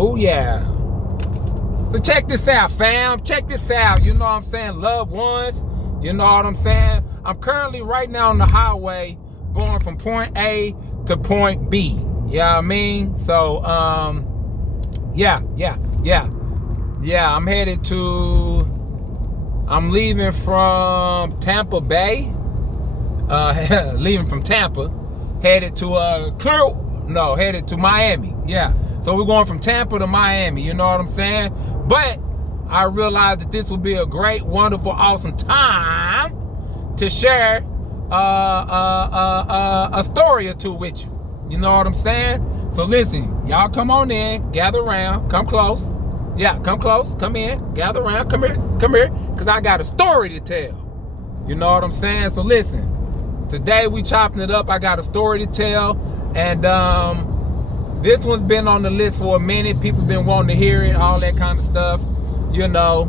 Booyah. So check this out, fam. Check this out. You know what I'm saying? Loved ones. You know what I'm saying? I'm currently right now on the highway going from point A to point B. You know what I mean? So, yeah. I'm leaving from Tampa Bay. Leaving from Tampa. Headed to headed to Miami. Yeah. So we're going from Tampa to Miami. You know what I'm saying? But I realized that this would be a great, wonderful, awesome time to share a story or two with you. You know what I'm saying? So listen, y'all come on in, gather around, come close. Yeah, come close, come in, gather around, come here, because I got a story to tell. You know what I'm saying? So listen, today we chopping it up. I got a story to tell, and this one's been on the list for a minute. People been wanting to hear it, all that kind of stuff, you know.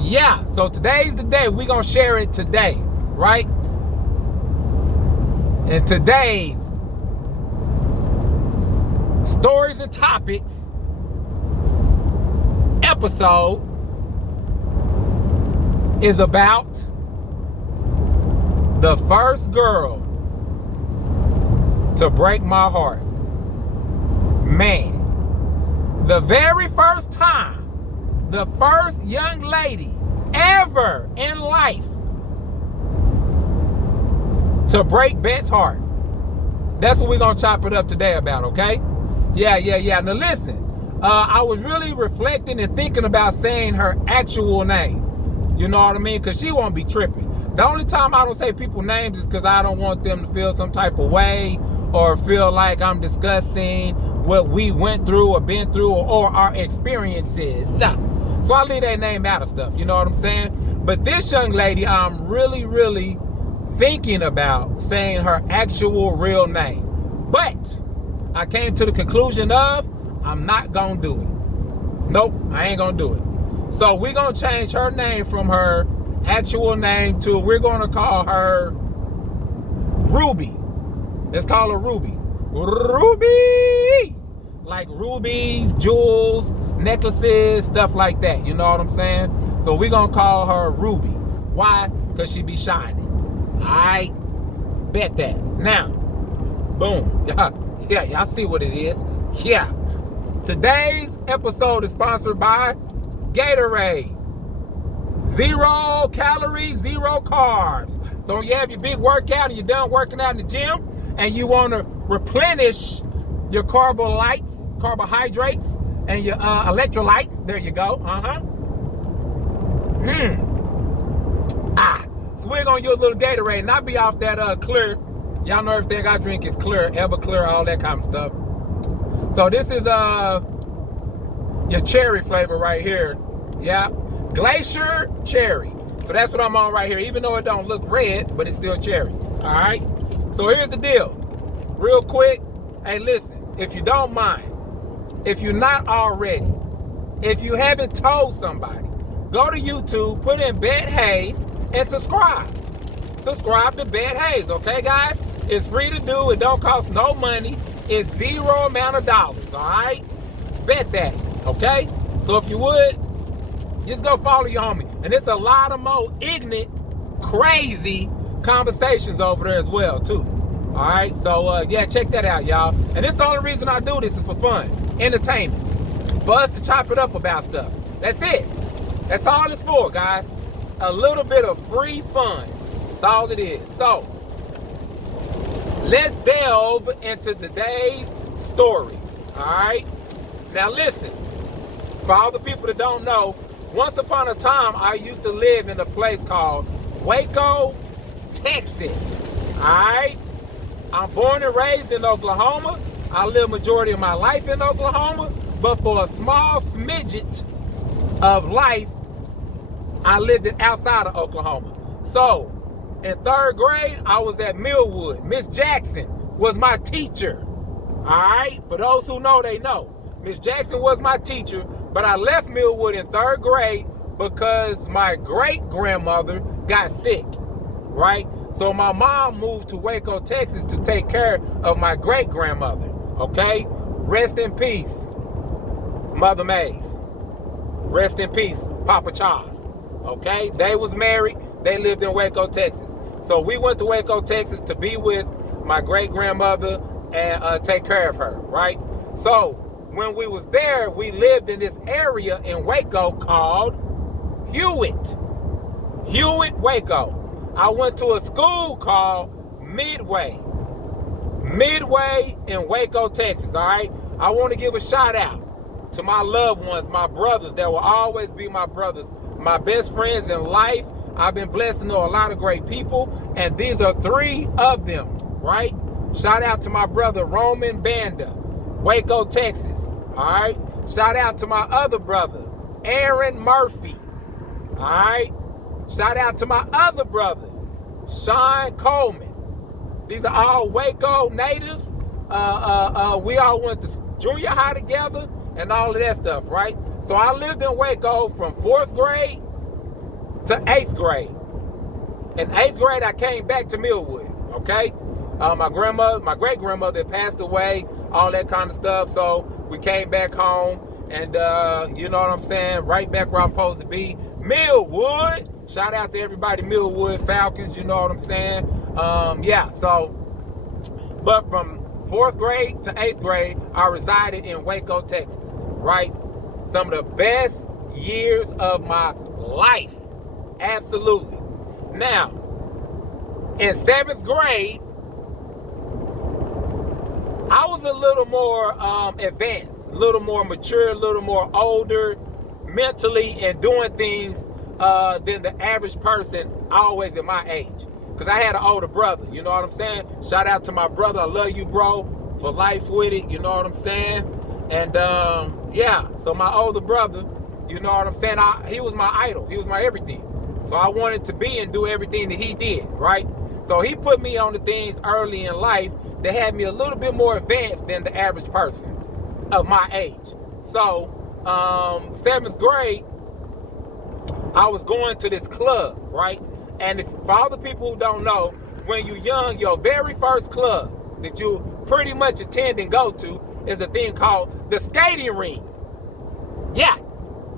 Yeah, so today's the day. We're gonna share it today, right? And today's stories and topics episode is about the first girl to break my heart. Man, the very first time, the first young lady ever in life to break Bet's heart. That's what we're gonna chop it up today about, okay? Yeah. Now listen, I was really reflecting and thinking about saying her actual name. You know what I mean? Because she won't be tripping. The only time I don't say people's names is because I don't want them to feel some type of way or feel like I'm discussing what we went through or been through or our experiences. So I leave that name out of stuff, you know what I'm saying? But this young lady, I'm really thinking about saying her actual real name. But I came to the conclusion of, I'm not gonna do it. Nope, I ain't gonna do it. So we're gonna change her name from her actual name to, we're gonna call her Ruby. Let's call her Ruby. Ruby! Like rubies, jewels, necklaces, stuff like that. You know what I'm saying? So we're gonna call her Ruby. Why? Because she be shining. I bet that. Now, boom. Yeah, y'all see what it is. Yeah. Today's episode is sponsored by Gatorade. 0 calories, 0 carbs. So when you have your big workout and you're done working out in the gym and you want to replenish your carbohydrates and your electrolytes, there you go. So we're gonna use a little Gatorade, and I'll be off that clear. Y'all know everything I drink is clear, Everclear, all that kind of stuff. So this is your cherry flavor right here. Yeah, Glacier Cherry. So that's what I'm on right here, even though it don't look red, but it's still cherry. All right. So here's the deal, real quick. Hey, listen, if you don't mind, if you're not already, if you haven't told somebody, go to YouTube, put in Bet Hayes, and subscribe. Subscribe to Bet Hayes, okay, guys? It's free to do. It don't cost no money. It's $0 amount of dollars, all right? Bet that, okay? So if you would, just go follow your homie. And there's a lot of more ignorant, crazy conversations over there as well, too. All right? So, yeah, check that out, y'all. And it's the only reason I do this is for fun, entertainment, for us to chop it up about stuff. That's it. That's all it's for, guys. A little bit of free fun. That's all it is. So, let's delve into today's story. All right? Now, listen. For all the people that don't know, once upon a time, I used to live in a place called Waco, Texas. All right? I'm born and raised in Oklahoma. I live majority of my life in Oklahoma. But for a small smidget of life, I lived it outside of Oklahoma. So, in 3rd grade, I was at Millwood. Miss Jackson was my teacher. All right? For those who know, they know. Miss Jackson was my teacher, but I left Millwood in 3rd grade because my great-grandmother got sick, right? So my mom moved to Waco, Texas to take care of my great-grandmother, okay? Rest in peace, Mother Mays. Rest in peace, Papa Charles. Okay? They was married. They lived in Waco, Texas. So we went to Waco, Texas to be with my great-grandmother and take care of her, right? So when we was there, we lived in this area in Waco called Hewitt. Hewitt, Waco. I went to a school called Midway. Midway in Waco, Texas, all right? I want to give a shout out to my loved ones, my brothers that will always be my brothers, my best friends in life. I've been blessed to know a lot of great people, and these are 3 of them, right? Shout out to my brother, Roman Banda, Waco, Texas, all right? Shout out to my other brother, Aaron Murphy, all right? Shout out to my other brother, Sean Coleman. These are all Waco natives. We all went to junior high together and all of that stuff, right? So I lived in Waco from 4th grade to 8th grade. In 8th grade, I came back to Millwood, okay? My great-grandmother passed away, all that kind of stuff. So we came back home and, you know what I'm saying? Right back where I'm supposed to be. Millwood. Shout out to everybody, Millwood Falcons, you know what I'm saying? Yeah, so, but from 4th grade to 8th grade, I resided in Waco, Texas, right? Some of the best years of my life, absolutely. Now, in 7th grade, I was a little more advanced, a little more mature, a little more older mentally and doing things than the average person always at my age. Because I had an older brother, you know what I'm saying? Shout out to my brother. I love you, bro, for life with it, you know what I'm saying? And yeah, so my older brother, you know what I'm saying? He was my idol. He was my everything. So I wanted to be and do everything that he did, right? So he put me on the things early in life that had me a little bit more advanced than the average person of my age. So 7th grade, I was going to this club, right? And if, for all the people who don't know, when you're young, your very first club that you pretty much attend and go to is a thing called the skating ring. Yeah.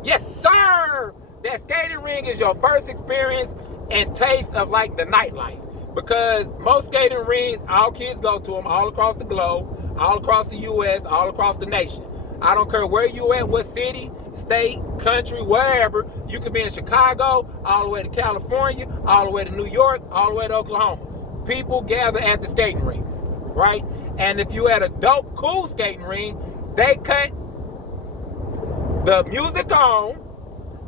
Yes, sir. That skating ring is your first experience and taste of like the nightlife. Because most skating rings, all kids go to them all across the globe, all across the U.S., all across the nation. I don't care where you at, what city, state, country, wherever. You could be in Chicago, all the way to California, all the way to New York, all the way to Oklahoma. People gather at the skating rings, right? And if you had a dope, cool skating ring, they cut the music on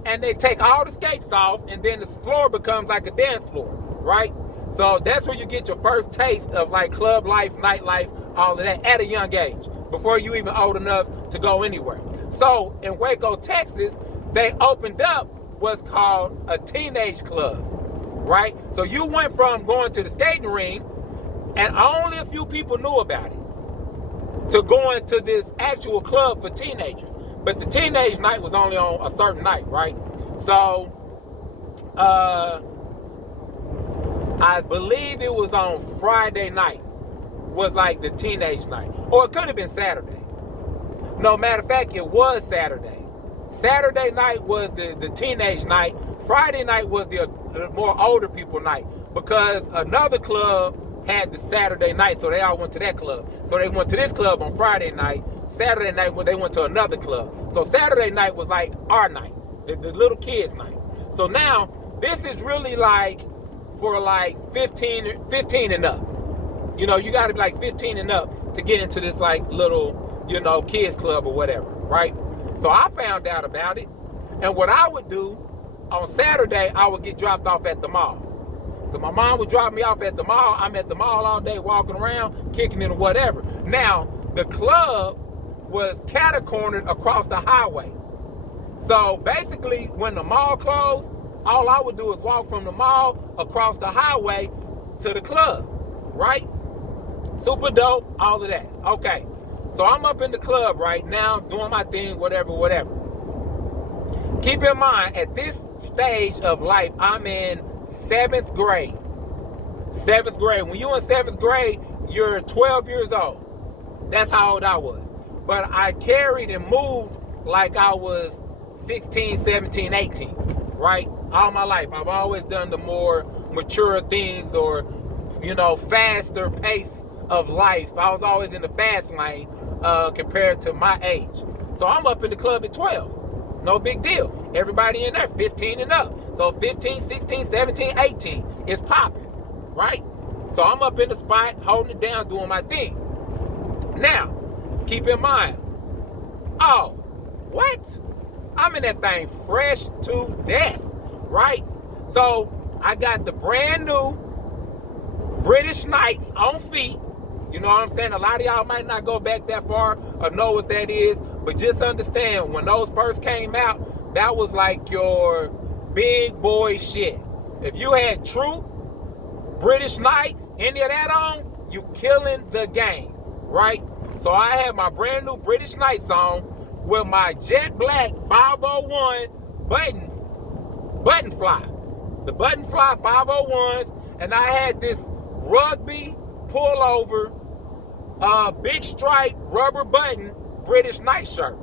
and they take all the skates off, and then the floor becomes like a dance floor, right? So that's where you get your first taste of like club life, nightlife, all of that at a young age, before you even old enough to go anywhere. So in Waco, Texas, they opened up what's called a teenage club, right? So you went from going to the skating ring, and only a few people knew about it, to going to this actual club for teenagers. But the teenage night was only on a certain night, right? So, I believe it was on Friday night, was like the teenage night. Or it could have been Saturday. No, matter of fact, it was Saturday. Saturday night was the teenage night. Friday night was the more older people night, because another club had the Saturday night, so they all went to that club. So they went to this club on Friday night. Saturday night, they went to another club. So Saturday night was like our night, the little kids' night. So now, this is really like for like 15 and up. You know, you gotta be like 15 and up to get into this like little, you know, kids club or whatever, right? So I found out about it. And what I would do on Saturday, I would get dropped off at the mall. So my mom would drop me off at the mall. I'm at the mall all day walking around, kicking it or whatever. Now, the club was catacornered across the highway. So basically, when the mall closed, all I would do is walk from the mall across the highway to the club, right? Super dope, all of that. Okay, so I'm up in the club right now, doing my thing, whatever. Keep in mind, at this stage of life, I'm in 7th grade. 7th grade. When you're in 7th grade, you're 12 years old. That's how old I was. but I carried and moved like I was 16, 17, 18, right? All my life. I've always done the more mature things, or, you know, faster pace of life. I was always in the fast lane compared to my age. So I'm up in the club at 12. No big deal. Everybody in there, 15 and up. So 15, 16, 17, 18 is popping, right? So I'm up in the spot, holding it down, doing my thing. Now, keep in mind, oh, what? I'm in that thing fresh to death, right? So I got the brand new British Knights on feet. You know what I'm saying? A lot of y'all might not go back that far or know what that is, but just understand, when those first came out, that was like your big boy shit. If you had true British Knights, any of that on, you killing the game, right? So I had my brand new British Knights on with my jet black 501 button fly. The button fly 501s, and I had this rugby pullover, big stripe rubber button British Knight shirt.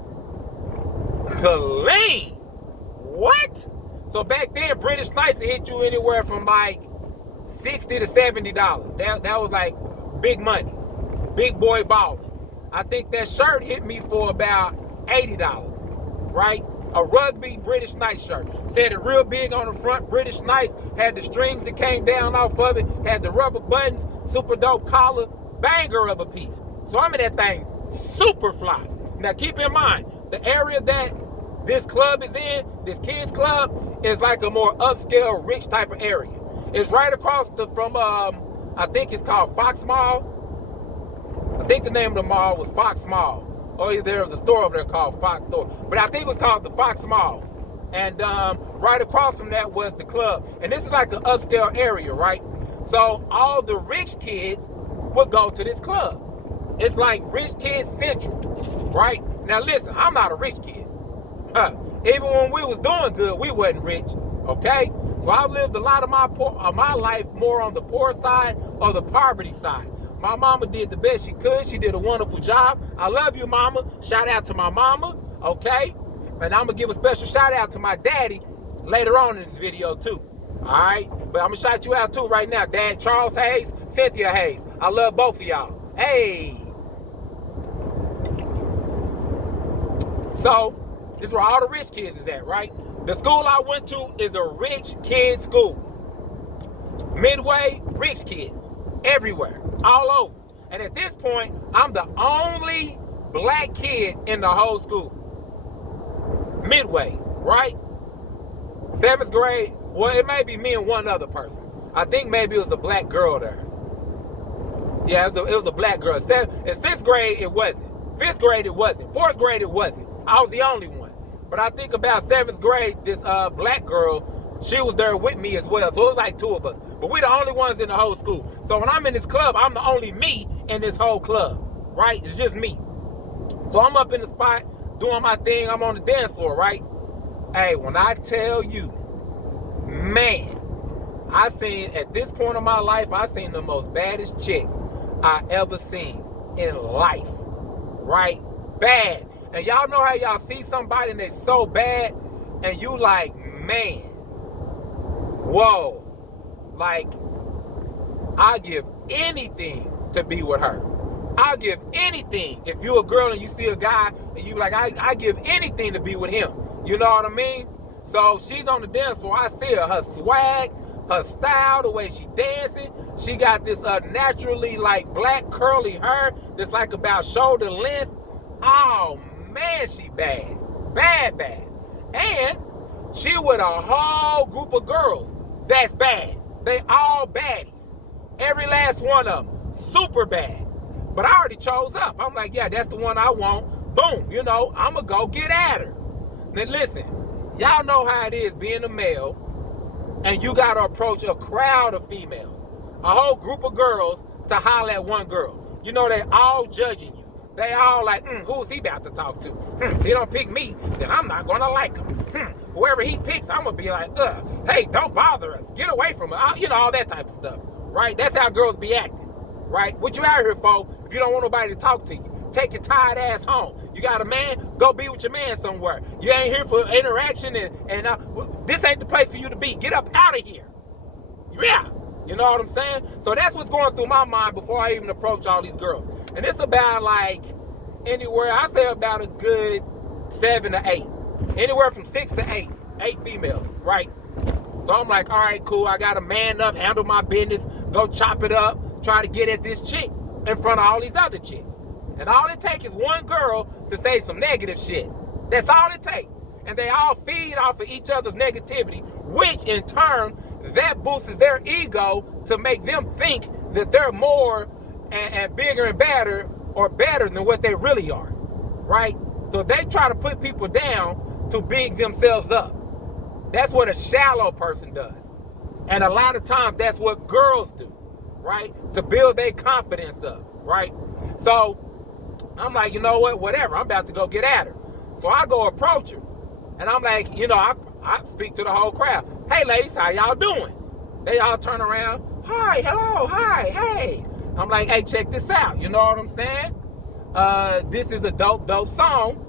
Clean. What? So back then, British Knights hit you anywhere from like $60 to $70. That was like big money, big boy balling. I think that shirt hit me for about $80, right? A rugby British Knight shirt. Said it real big on the front. British Knights had the strings that came down off of it, had the rubber buttons, super dope collar, banger of a piece. So I'm in that thing super fly. Now keep in mind, the area that this club is in, this kids club, is like a more upscale, rich type of area. It's right across from I think it's called Fox Mall. I think the name of the mall was Fox Mall. Or there was a store over there called Fox Store. But I think it was called the Fox Mall. And right across from that was the club. And this is like an upscale area, right? So all the rich kids would go to this club. It's like Rich Kids Central, right? Now listen, I'm not a rich kid. Even when we was doing good, we wasn't rich, okay? So I've lived a lot of my life more on the poor side or the poverty side. My mama did the best she could. She did a wonderful job. I love you, mama. Shout out to my mama, okay? And I'm going to give a special shout out to my daddy later on in this video, too. All right? But I'm going to shout you out, too, right now. Dad Charles Hayes, Cynthia Hayes. I love both of y'all. Hey! So, this is where all the rich kids is at, right? The school I went to is a rich kid school. Midway, rich kids. Everywhere. All over. And at this point, I'm the only black kid in the whole school. Midway, right? 7th grade, well, it may be me and one other person. I think maybe it was a black girl there. Yeah, it was a black girl. In 6th grade, it wasn't. 5th grade, it wasn't. 4th grade, it wasn't. I was the only one. But I think about 7th grade, this black girl, she was there with me as well. So it was like 2 of us. But we're the only ones in the whole school. So when I'm in this club, I'm the only me in this whole club, right? It's just me. So I'm up in the spot, doing my thing. I'm on the dance floor, right? Hey, when I tell you, man, at this point of my life, I seen the most baddest chick I ever seen in life, right? Bad. And y'all know how y'all see somebody and they so bad, and you like, man, whoa. Like, I'll give anything to be with her. I'll give anything. If you're a girl and you see a guy and you like, I give anything to be with him. You know what I mean? So she's on the dance floor. I see her swag, her style, the way she dancing. She got this naturally like black curly hair that's like about shoulder length. Oh man, she bad. Bad. And she with a whole group of girls that's bad. They all baddies. Every last one of them. Super bad. But I already chose up. I'm like, yeah, that's the one I want. Boom. You know, I'm going to go get at her. Now listen, y'all know how it is being a male and you got to approach a crowd of females. A whole group of girls to holler at one girl. You know, they all judging you. They all like, who's he about to talk to? If he don't pick me, then I'm not going to like him. Whoever he picks, I'm going to be like, hey, don't bother us. Get away from us. You know, all that type of stuff, right? That's how girls be acting, right? What you out here for if you don't want nobody to talk to you? take your tired ass home. You got a man, go be with your man somewhere. You ain't here for interaction, and this ain't the place for you to be. Get up out of here. Yeah, you know what I'm saying? So that's what's going through my mind before I even approach all these girls. And it's about like anywhere, I say about a good 7 to 8. Anywhere from 6 to 8. 8 females, right? So I'm like, all right, cool. I got to man up, handle my business, go chop it up, try to get at this chick in front of all these other chicks. And all it takes is one girl to say some negative shit. That's all it takes. And they all feed off of each other's negativity, which in turn, that boosts their ego to make them think that they're more and bigger and better or better than what they really are, right? So they try to put people down to big themselves up. That's what a shallow person does. And a lot of times that's what girls do, right? To build their confidence up, right? So I'm like, you know what, whatever, I'm about to go get at her. So I go approach her. And I'm like, you know, I speak to the whole crowd. Hey, ladies, how y'all doing? They all turn around. Hi, hello, hi, hey. I'm like, hey, check this out. You know what I'm saying? This is a dope song.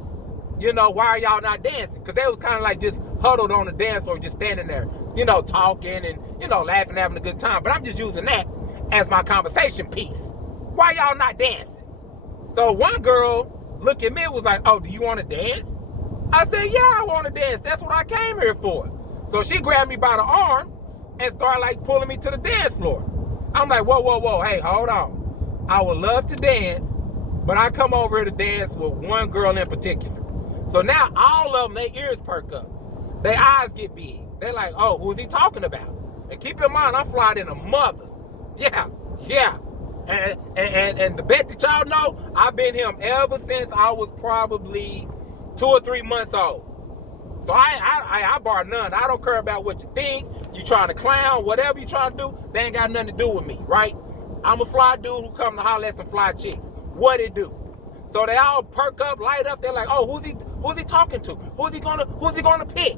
You know, why are y'all not dancing? Because they was kind of like just huddled on the dance floor, just standing there, you know, talking and, you know, laughing, having a good time. But I'm just using that as my conversation piece. Why y'all not dancing? So one girl looked at me and was like, oh, do you want to dance? I said, yeah, I want to dance. That's what I came here for. So she grabbed me by the arm and started like pulling me to the dance floor. I'm like, whoa, hey, hold on. I would love to dance, but I come over here to dance with one girl in particular. So now all of them, their ears perk up. Their eyes get big. They're like, oh, who's he talking about? And keep in mind, I'm flying in a mother. Yeah. And the bet that y'all know, I've been him ever since I was probably 2 or 3 months old. So I bar none. I don't care about what you think. You trying to clown, whatever you trying to do, they ain't got nothing to do with me, right? I'm a fly dude who come to holler at some fly chicks. What it do? So they all perk up, light up. They're like, oh, who's he talking to? Who's he gonna pick?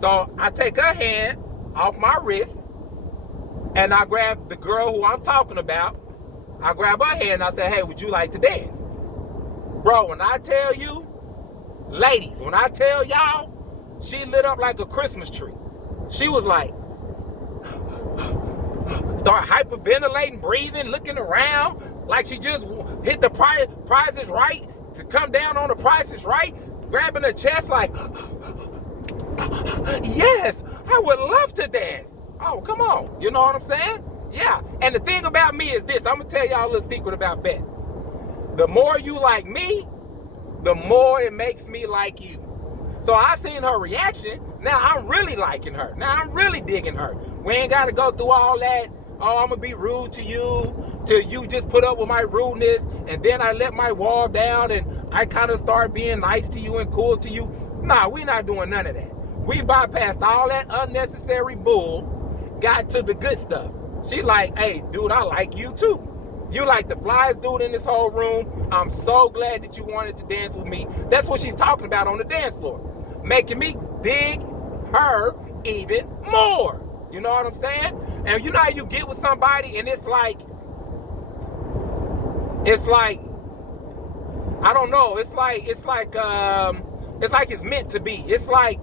So I take her hand off my wrist and I grab the girl who I'm talking about. I grab her hand and I say, hey, would you like to dance? Bro, when I tell you, ladies, when I tell y'all, she lit up like a Christmas tree. She was like, start hyperventilating, breathing, looking around like she just hit the Price is Right to come down on the Price is Right, grabbing her chest like, yes, I would love to dance. Oh, come on. You know what I'm saying? Yeah. And the thing about me is this. I'm going to tell y'all a little secret about Beth. The more you like me, the more it makes me like you. So I seen her reaction. Now I'm really liking her. Now I'm really digging her. We ain't got to go through all that. Oh, I'm going to be rude to you, till you just put up with my rudeness. And then I let my wall down and I kind of start being nice to you and cool to you. Nah, we not doing none of that. We bypassed all that unnecessary bull, got to the good stuff. She like, hey, dude, I like you too. You like the flyest dude in this whole room. I'm so glad that you wanted to dance with me. That's what she's talking about on the dance floor. Making me dig her even more. You know what I'm saying? And you know how you get with somebody and it's like, I don't know. It's like it's meant to be. It's like,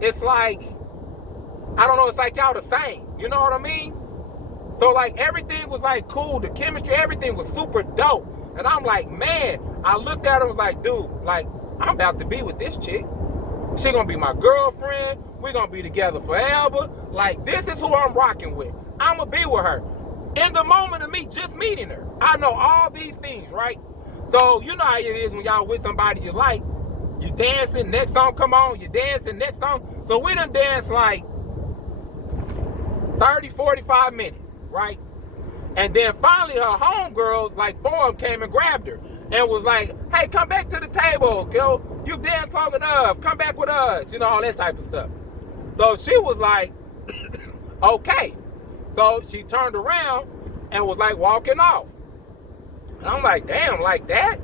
I don't know. It's like y'all the same. You know what I mean? So like everything was like cool. The chemistry, everything was super dope. And I'm like, man, I looked at her and was like, dude, like I'm about to be with this chick. She gonna be my girlfriend. We're gonna be together forever. Like this is who I'm rocking with. I'm gonna be with her. In the moment of me just meeting her, I know all these things, right? So you know how it is when y'all with somebody you like. You dancing, next song come on, you dancing, next song. So we done danced like 30, 45 minutes, right? And then finally her homegirls, like 4 of them came and grabbed her and was like, hey, come back to the table, yo. You've danced long enough. Come back with us. You know, all that type of stuff. So she was like, okay. So she turned around and was like walking off. And I'm like, damn, like that?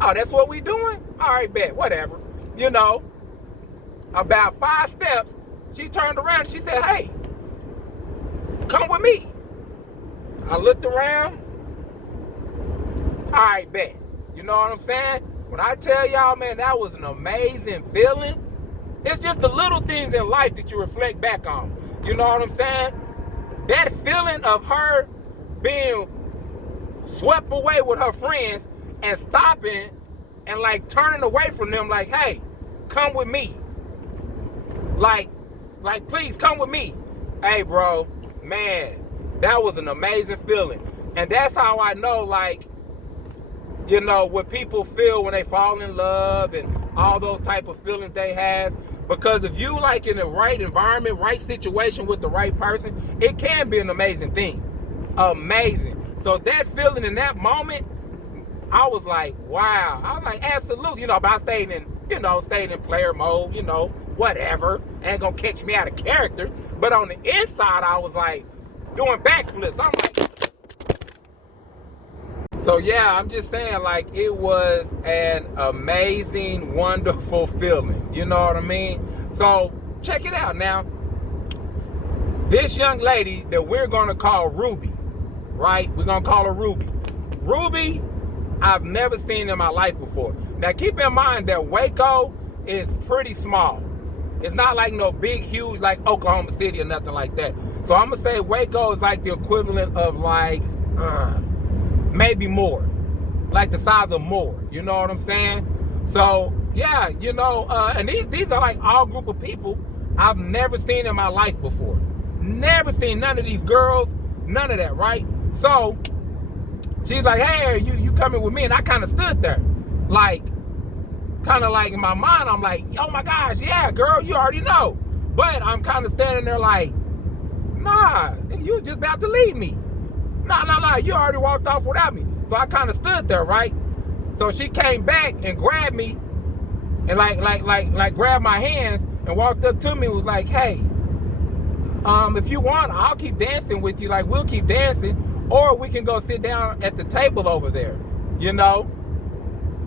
Oh, that's what we doing? All right, bet, whatever. You know, about 5 steps, she turned around and she said, hey, come with me. I looked around. All right, bet. You know what I'm saying? When I tell y'all, man, that was an amazing feeling. It's just the little things in life that you reflect back on. You know what I'm saying? That feeling of her being swept away with her friends and stopping and like turning away from them like, hey, come with me. Like, please come with me. Hey, bro, man, that was an amazing feeling. And that's how I know, like, you know, what people feel when they fall in love and all those type of feelings they have. Because if you like in the right environment, right situation with the right person, it can be an amazing thing. Amazing. So that feeling in that moment, I was like, wow. I was like, absolutely. You know, but I stayed in player mode, you know, whatever. Ain't gonna catch me out of character. But on the inside, I was like doing backflips. I'm like, so yeah, I'm just saying, like, it was an amazing, wonderful feeling. You know what I mean? So check it out now. This young lady that we're gonna call Ruby, right? We're gonna call her Ruby. Ruby, I've never seen in my life before. Now keep in mind that Waco is pretty small. It's not like no big, huge, like Oklahoma City or nothing like that. So I'm gonna say Waco is like the equivalent of like, maybe more, like the size of more, you know what I'm saying? So yeah, you know, and these are like all group of people I've never seen in my life before. Never seen none of these girls, none of that, right? So she's like, hey, you coming with me? And I kind of stood there, like, kind of like in my mind, I'm like, oh my gosh, yeah, girl, you already know. But I'm kind of standing there like, nah, you was just about to leave me. Nah, you already walked off without me. So I kind of stood there, right? So she came back and grabbed me and like grabbed my hands and walked up to me and was like, hey, if you want, I'll keep dancing with you. Like, we'll keep dancing, or we can go sit down at the table over there, you know?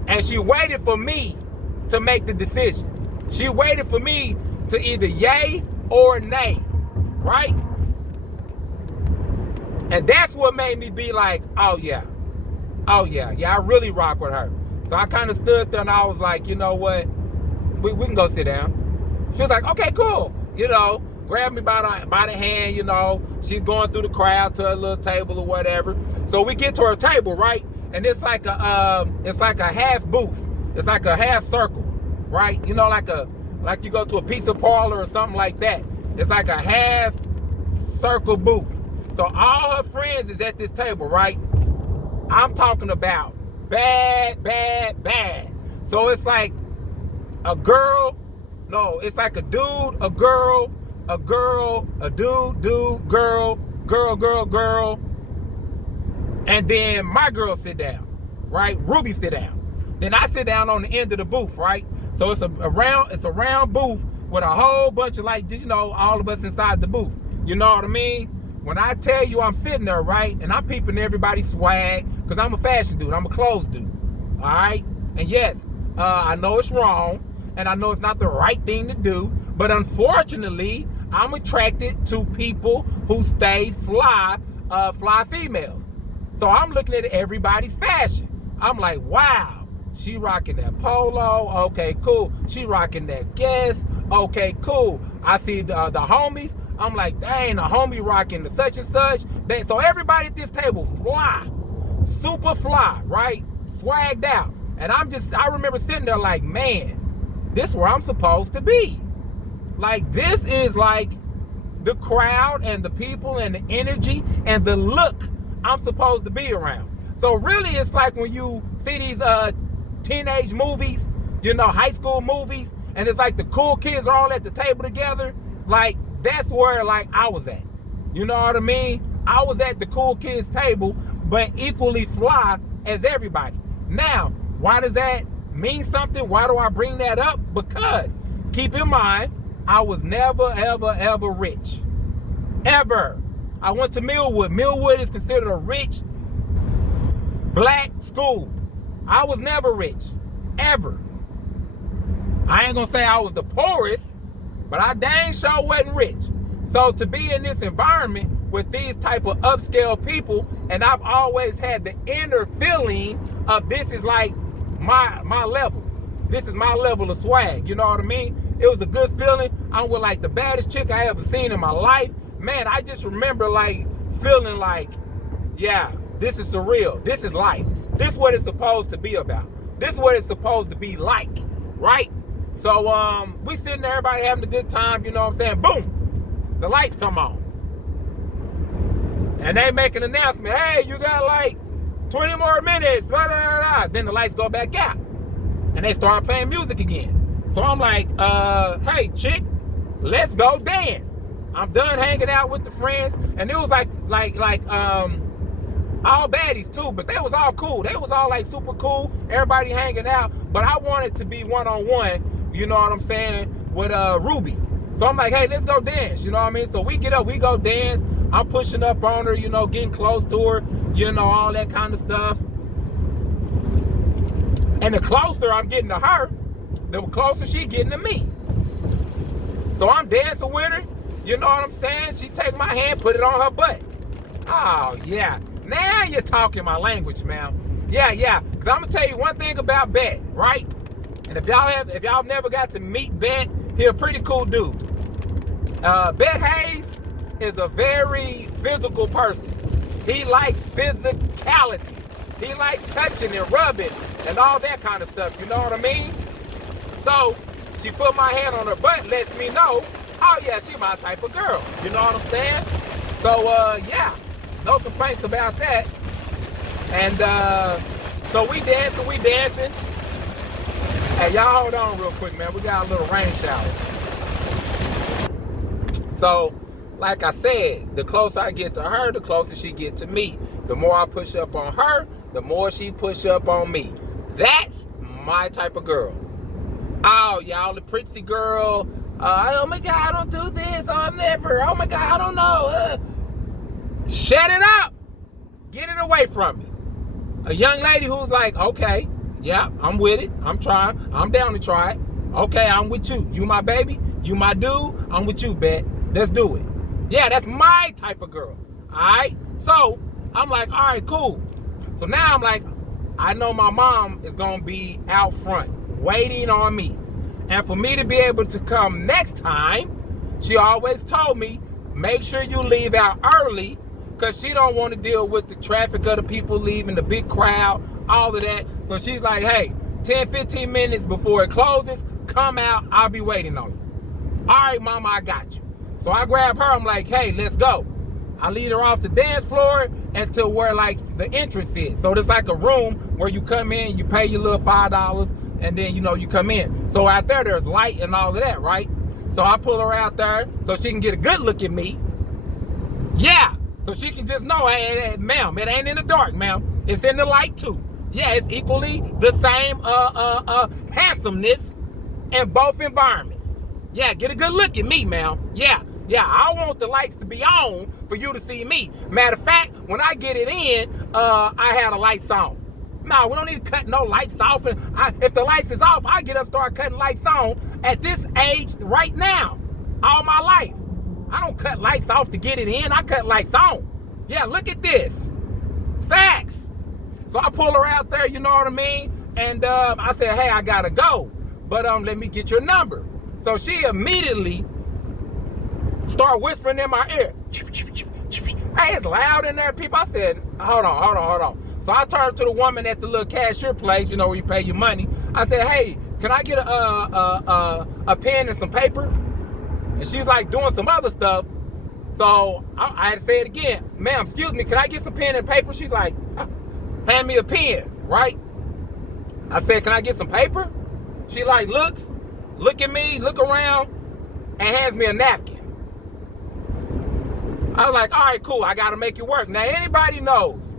And she waited for me to make the decision. She waited for me to either yay or nay, right? And that's what made me be like, oh yeah, I really rock with her. So I kind of stood there and I was like, you know what, we can go sit down. She was like, okay, cool. You know, grabbed me by the hand, you know, she's going through the crowd to her little table or whatever. So we get to her table, right? And it's like a half booth. It's like a half circle, right? You know, like you go to a pizza parlor or something like that. It's like a half circle booth. So all her friends is at this table, right? I'm talking about bad. So it's like a girl, no, it's like a dude, a girl, a dude, girl. And then my girl sit down, right? Ruby sit down. Then I sit down on the end of the booth, right? So it's a round booth with a whole bunch of, like, you know, all of us inside the booth. You know what I mean? When I tell you I'm sitting there, right, and I'm peeping everybody's swag, because I'm a fashion dude, I'm a clothes dude, all right? And yes, I know it's wrong, and I know it's not the right thing to do, but unfortunately, I'm attracted to people who stay fly females. So I'm looking at everybody's fashion. I'm like, wow, she rocking that polo, okay, cool. She rocking that Guess, okay, cool. I see the homies. I'm like, dang, a homie rocking the such and such. So everybody at this table fly, super fly, right? Swagged out. And I remember sitting there like, man, this is where I'm supposed to be. Like, this is like the crowd and the people and the energy and the look I'm supposed to be around. So really, it's like when you see these teenage movies, you know, high school movies, and it's like the cool kids are all at the table together. Like, that's where, like, I was at. You know what I mean? I was at the cool kids table, but equally fly as everybody. Now, why does that mean something? Why do I bring that up? Because, keep in mind, I was never, ever rich. Ever. I went to Millwood. Millwood is considered a rich black school. I was never rich. Ever. I ain't gonna say I was the poorest, but I dang sure wasn't rich. So to be in this environment with these type of upscale people, and I've always had the inner feeling of this is like my level. This is my level of swag. You know what I mean? It was a good feeling. I'm with like the baddest chick I ever seen in my life. Man, I just remember like feeling like, yeah, this is surreal. This is life. This is what it's supposed to be about. This is what it's supposed to be like, right? So we sitting there, everybody having a good time, you know what I'm saying? Boom, the lights come on. And they make an announcement, hey, you got like 20 more minutes, blah, blah, blah, blah. Then the lights go back out. And they start playing music again. So I'm like, hey, chick, let's go dance. I'm done hanging out with the friends. And it was like all baddies too, but they was all cool. They was all like super cool, everybody hanging out. But I wanted to be one-on-one, you know what I'm saying, with Ruby. So I'm like, hey, let's go dance, you know what I mean? So we get up, we go dance. I'm pushing up on her, you know, getting close to her, you know, all that kind of stuff. And the closer I'm getting to her, the closer she getting to me. So I'm dancing with her, you know what I'm saying? She take my hand, put it on her butt. Oh, yeah. Now you're talking my language, man. Yeah. Because I'm going to tell you one thing about Bet, right? And if y'all never got to meet Bet, he a pretty cool dude. Bet Hayes is a very physical person. He likes physicality. He likes touching and rubbing and all that kind of stuff, you know what I mean? So she put my hand on her butt, lets me know, oh yeah, she my type of girl, you know what I'm saying? So yeah, no complaints about that. And so we dancing. Hey, y'all hold on real quick, man. We got a little rain shower. So, like I said, the closer I get to her, the closer she get to me. The more I push up on her, the more she push up on me. That's my type of girl. Oh, y'all, the pretty girl. Oh my God, I don't do this. Oh, I'm never. Oh my God, I don't know. Shut it up. Get it away from me. A young lady who's like, okay, yeah, I'm with it. I'm trying. I'm down to try it. Okay, I'm with you. You my baby. You my dude. I'm with you, Bet. Let's do it. Yeah, that's my type of girl. All right. So I'm like, all right, cool. So now I'm like, I know my mom is going to be out front waiting on me. And for me to be able to come next time, she always told me, make sure you leave out early because she don't want to deal with the traffic of the people leaving, the big crowd, all of that. So she's like, hey, 10, 15 minutes before it closes, come out. I'll be waiting on you. All right, mama, I got you. So I grab her. I'm like, hey, let's go. I lead her off the dance floor until where like the entrance is. So there's like a room where you come in, you pay your little $5, and then, you know, you come in. So out there, there's light and all of that, right? So I pull her out there so she can get a good look at me. Yeah. So she can just know, hey, ma'am, it ain't in the dark, ma'am. It's in the light too. Yeah, it's equally the same handsomeness in both environments. Yeah, get a good look at me, ma'am. Yeah, I want the lights to be on for you to see me. Matter of fact, when I get it in, I had the lights on. No, we don't need to cut no lights off. And if the lights is off, I get up and start cutting lights on at this age right now, all my life. I don't cut lights off to get it in. I cut lights on. Yeah, look at this. Facts. So I pull her out there, you know what I mean? And I said, hey, I gotta go. But let me get your number. So she immediately started whispering in my ear. Hey, it's loud in there, people. I said, hold on. So I turned to the woman at the little cashier place, you know, where you pay your money. I said, hey, can I get a pen and some paper? And she's like doing some other stuff. So I had to say it again. Ma'am, excuse me, can I get some pen and paper? She's like, hand me a pen, right? I said, can I get some paper? She like look at me, look around, and hands me a napkin. I was like, all right, cool, I gotta make it work. Now, anybody knows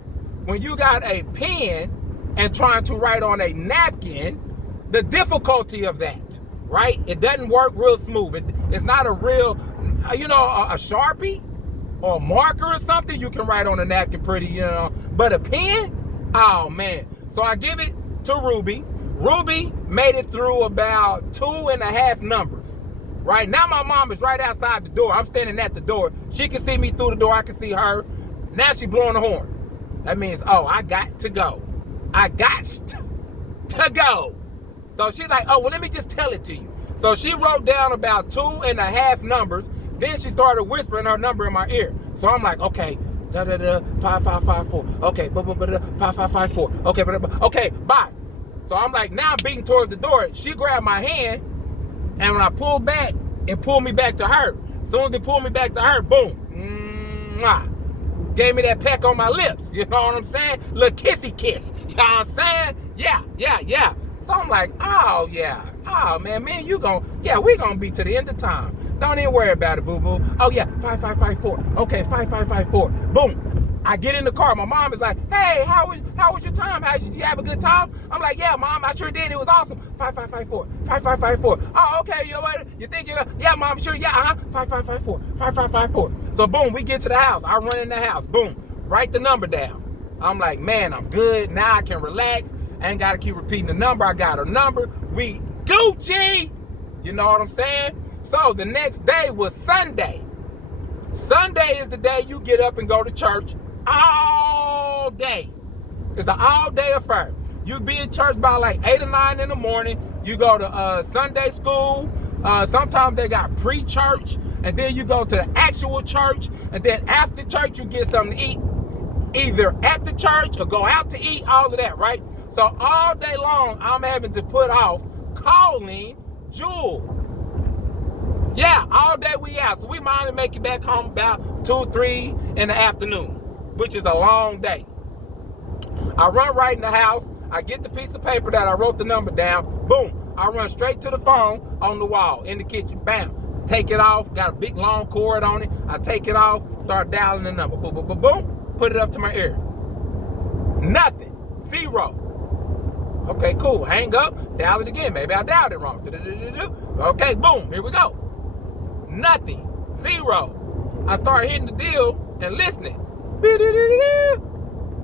when you got a pen and trying to write on a napkin, the difficulty of that, right? It doesn't work real smooth. It's not a real, you know, a Sharpie or a marker or something, you can write on a napkin pretty, you know. But a pen, oh man. So I give it to Ruby. Ruby made it through about 2.5 numbers, Right now, my mom is right outside the door. I'm standing at the door. She can see me through the door. I can see her. Now she blowing the horn. That means, oh, I got to go. I got to go. So she's like, oh, well, let me just tell it to you. So she wrote down about 2.5 numbers. Then she started whispering her number in my ear. So I'm like, okay, 5554. Okay, 5554. Okay, okay, bye. So I'm like, now I'm beating towards the door. She grabbed my hand, and when I pulled back, it pulled me back to her. As soon as it pulled me back to her, boom, mwah. Gave me that peck on my lips. You know what I'm saying? Little kissy kiss. You know what I'm saying? Yeah. So I'm like, oh yeah. Oh man, you we gonna be to the end of time. Don't even worry about it, boo-boo. Oh yeah, 5554. Okay, 5554. Boom. I get in the car. My mom is like, hey, how was your time? Did you have a good time? I'm like, yeah, mom, I sure did. It was awesome. 5554. 5554. Oh, okay. You think you're, yeah, mom, sure, yeah, 5554. 5554. So boom, we get to the house. I run in the house. Boom. Write the number down. I'm like, man, I'm good. Now I can relax. I ain't got to keep repeating the number. I got her number. We Gucci. You know what I'm saying? So the next day was Sunday. Sunday is the day you get up and go to church all day. It's an all-day affair. You be in church by like 8 or 9 in the morning. You go to Sunday school. Sometimes they got pre-church. And then you go to the actual church. And then after church, you get something to eat. Either at the church or go out to eat, all of that, right? So all day long, I'm having to put off calling Jewel. Yeah, all day we out. So we might only make it back home about 2 or 3 in the afternoon, which is a long day. I run right in the house. I get the piece of paper that I wrote the number down. Boom. I run straight to the phone on the wall in the kitchen. Bam. Take it off. Got a big long cord on it. I take it off. Start dialing the number. Boom, boom, boom, boom. Put it up to my ear. Nothing. 0. Okay, cool. Hang up. Dial it again. Maybe I dialed it wrong. Okay, boom. Here we go. Nothing. 0. I start hitting the deal and listening.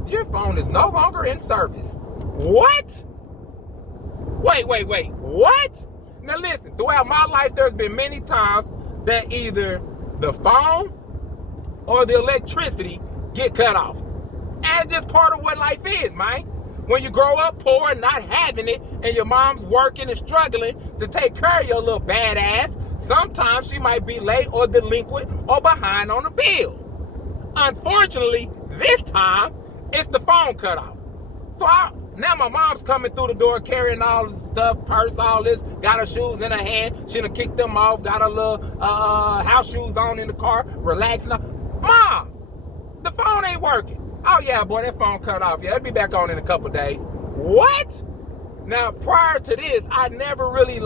Your phone is no longer in service. What? Wait. What? Now listen, throughout my life, there's been many times that either the phone or the electricity get cut off. And it's just part of what life is, man. When you grow up poor and not having it, and your mom's working and struggling to take care of your little badass, sometimes she might be late or delinquent or behind on a bill. Unfortunately, this time, it's the phone cut off. So now my mom's coming through the door carrying all this stuff, purse, all this, got her shoes in her hand. She done kicked them off, got her little house shoes on in the car, relaxing. Mom, the phone ain't working. Oh yeah, boy, that phone cut off. Yeah, it'll be back on in a couple days. What? Now, prior to this, I never really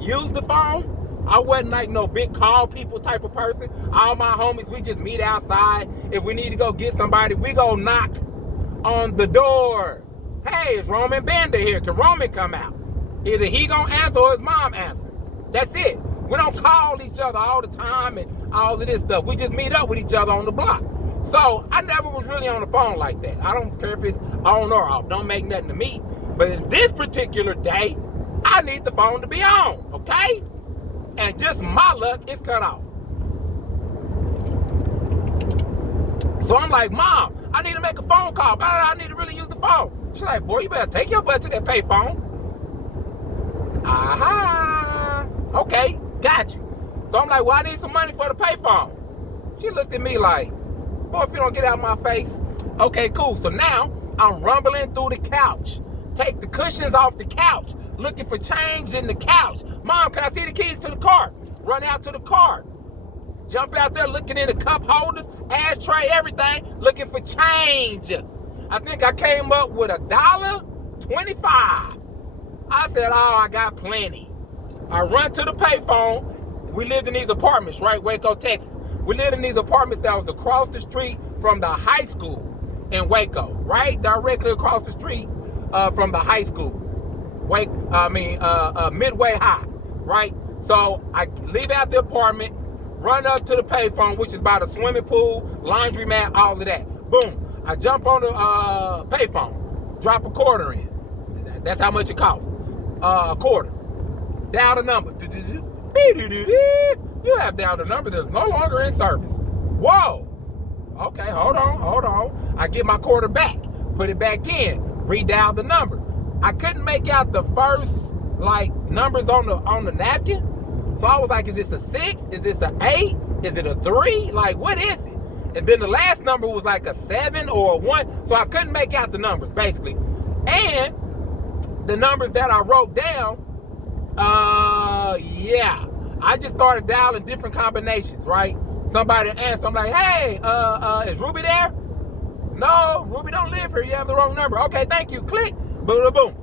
used the phone. I wasn't like no big call people type of person. All my homies, we just meet outside. If we need to go get somebody, we go knock on the door. Hey, it's Roman Bender here. Can Roman come out? Either he gonna answer or his mom answer. That's it. We don't call each other all the time and all of this stuff. We just meet up with each other on the block. So I never was really on the phone like that. I don't care if it's on or off. Don't make nothing to me. But in this particular day, I need the phone to be on, okay? And just my luck, it's cut off. So I'm like, Mom, I need to make a phone call. I need to really use the phone. She's like, boy, you better take your butt to that pay phone. Aha. Okay, got you. So I'm like, well, I need some money for the pay phone. She looked at me like, boy, if you don't get out of my face. Okay, cool. So now I'm rumbling through the couch. Take the cushions off the couch. Looking for change in the couch. Mom, can I see the keys to the car? Run out to the car. Jump out there looking in the cup holders, ashtray, everything, looking for change. I think I came up with $1.25. I said, oh, I got plenty. I run to the payphone. We lived in these apartments, right? Waco, Texas. We lived in these apartments that was across the street from the high school in Waco, right? Directly across the street from the high school. Midway High, right? So I leave out the apartment, run up to the payphone, which is by the swimming pool, laundromat, all of that. Boom. I jump on the payphone, drop a quarter in. That's how much it costs. A quarter. Dial the number. You have dialed a number that's no longer in service. Whoa. Okay, hold on. I get my quarter back, put it back in, redial the number. I couldn't make out the first numbers on the napkin. So I was like, is this a 6? Is this an 8? Is it a 3? Like, what is it? And then the last number was like a 7 or a 1. So I couldn't make out the numbers, basically. And the numbers that I wrote down, yeah. I just started dialing different combinations, right? Somebody answered, I'm like, hey, is Ruby there? No, Ruby don't live here. You have the wrong number. Okay, thank you. Click. Boom, boom.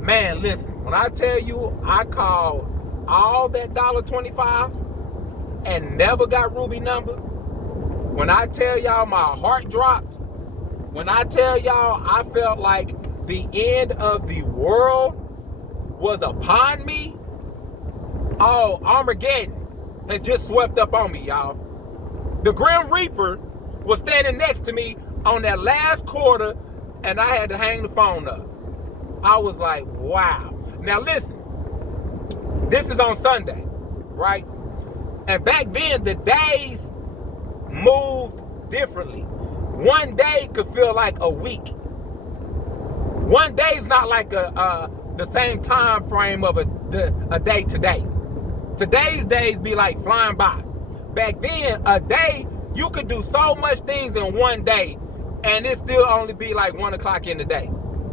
Man, listen, when I tell you I called all that $1.25 and never got Ruby number, when I tell y'all my heart dropped, when I tell y'all I felt like the end of the world was upon me, oh, Armageddon had just swept up on me, y'all. The Grim Reaper was standing next to me on that last quarter, and I had to hang the phone up. I was like, wow. Now listen, this is on Sunday, right? And back then, the days moved differently. One day could feel like a week. One day is not like the same time frame of a day today. Today's days be like flying by. Back then, a day, you could do so much things in one day, and it still only be like 1 o'clock in the day.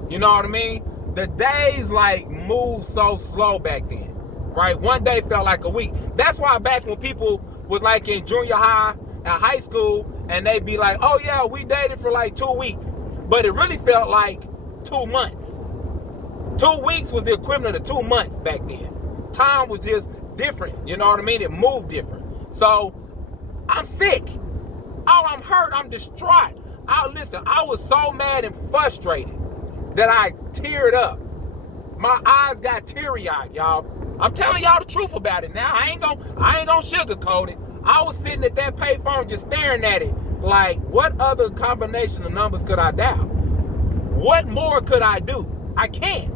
You know what I mean? The days like moved so slow back then, right? One day felt like a week. That's why back when people was like in junior high and high school, and they'd be like, oh yeah, we dated for like 2 weeks. But it really felt like 2 months. 2 weeks was the equivalent of 2 months back then. Time was just different, you know what I mean? It moved different. So I'm sick. Oh, I'm hurt. I'm distraught. Listen, I was so mad and frustrated that I teared up. My eyes got teary-eyed, y'all. I'm telling y'all the truth about it now. I ain't gonna sugarcoat it. I was sitting at that payphone just staring at it like, what other combination of numbers could I dial? What more could I do? I can't.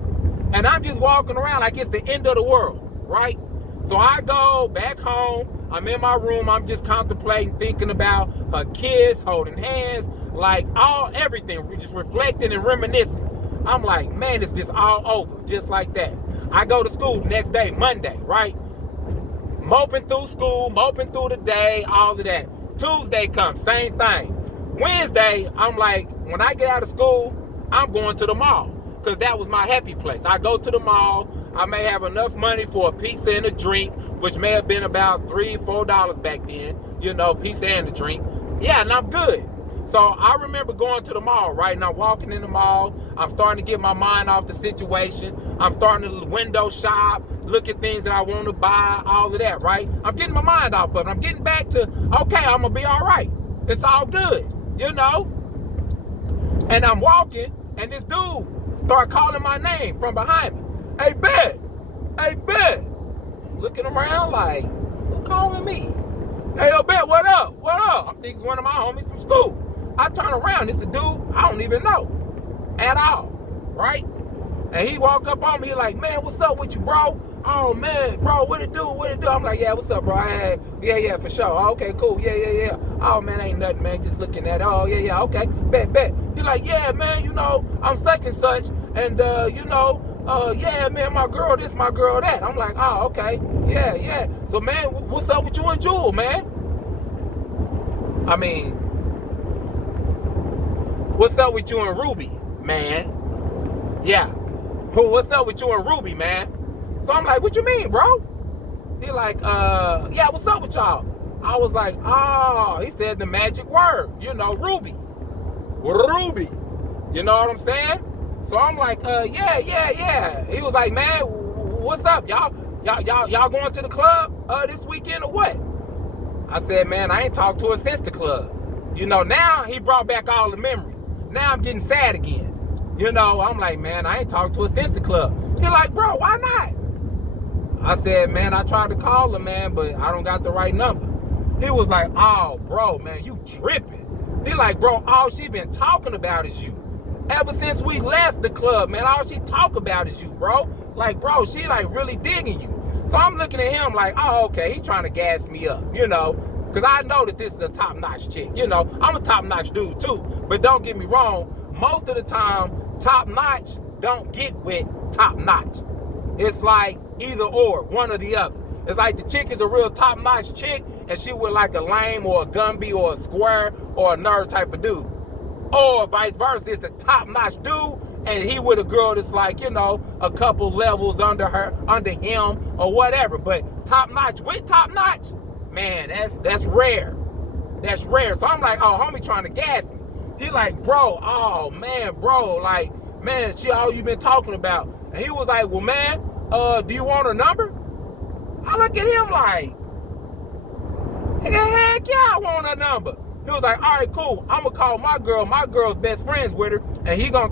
And I'm just walking around like it's the end of the world, right? So I go back home. I'm in my room. I'm just contemplating, thinking about a kiss, holding hands, like everything, just reflecting and reminiscing. I'm like, man, it's just all over, just like that. I go to school next day, Monday, right? Moping through school, moping through the day, all of that. Tuesday comes, same thing. Wednesday, I'm like, when I get out of school, I'm going to the mall, because that was my happy place. I go to the mall. I may have enough money for a pizza and a drink, which may have been about $3, $4 back then, you know, pizza and a drink. Yeah, and I'm good. So I remember going to the mall, right? And I'm walking in the mall. I'm starting to get my mind off the situation. I'm starting to window shop, look at things that I want to buy, all of that, right? I'm getting my mind off of it. I'm getting back to, okay, I'm going to be all right. It's all good, you know? And I'm walking, and this dude start calling my name from behind me. Hey, Bet. Hey, Bet. Looking around like, who calling me? Hey, yo, Bet, what up? What up? I think it's one of my homies from school. I turn around, it's a dude I don't even know at all, right? And he walk up on me, he like, man, what's up with you, bro? Oh, man, bro, what it do? What it do? I'm like, yeah, what's up, bro? Yeah, for sure. Oh, okay, cool. Yeah. Oh, man, ain't nothing, man. Just looking at it. Oh, yeah, okay. Bet. He's like, yeah, man, you know, I'm such and such. And, you know, yeah, man, my girl this, my girl that. I'm like, oh, okay. Yeah. So, man, what's up with you and Jewel, man? I mean, what's up with you and Ruby, man? Yeah. What's up with you and Ruby, man? So I'm like, what you mean, bro? He like, yeah, what's up with y'all? I was like, oh, he said the magic word, you know, Ruby. Ruby. You know what I'm saying? So I'm like, yeah. He was like, man, what's up? Y'all going to the club this weekend or what? I said, man, I ain't talked to her since the club. You know, now he brought back all the memories. Now I'm getting sad again. You know, I'm like, man, I ain't talked to her since the club. He like, bro, why not? I said, man, I tried to call her, man, but I don't got the right number. He was like, oh, bro, man, you tripping. He like, bro, all she been talking about is you. Ever since we left the club, man, all she talk about is you, bro. Like, bro, she like really digging you. So I'm looking at him like, oh, okay, he's trying to gas me up, you know, because I know that this is a top-notch chick. You know, I'm a top-notch dude too, but don't get me wrong, most of the time, top-notch don't get with top-notch. It's like either or, one or the other. It's like the chick is a real top-notch chick, and she with like a lame or a Gumby or a square or a nerd type of dude. Or vice versa, it's a top-notch dude, and he with a girl that's like, you know, a couple levels under him, or whatever. But top-notch with top-notch, man, that's rare. That's rare. So I'm like, oh, homie trying to gas me. He like, bro, oh man, bro, like, man, she all you been talking about. And he was like, well, man, do you want her number? I look at him like, heck yeah, I want her number. He was like, all right, cool. I'm gonna call my girl. My girl's best friends with her, and she's gonna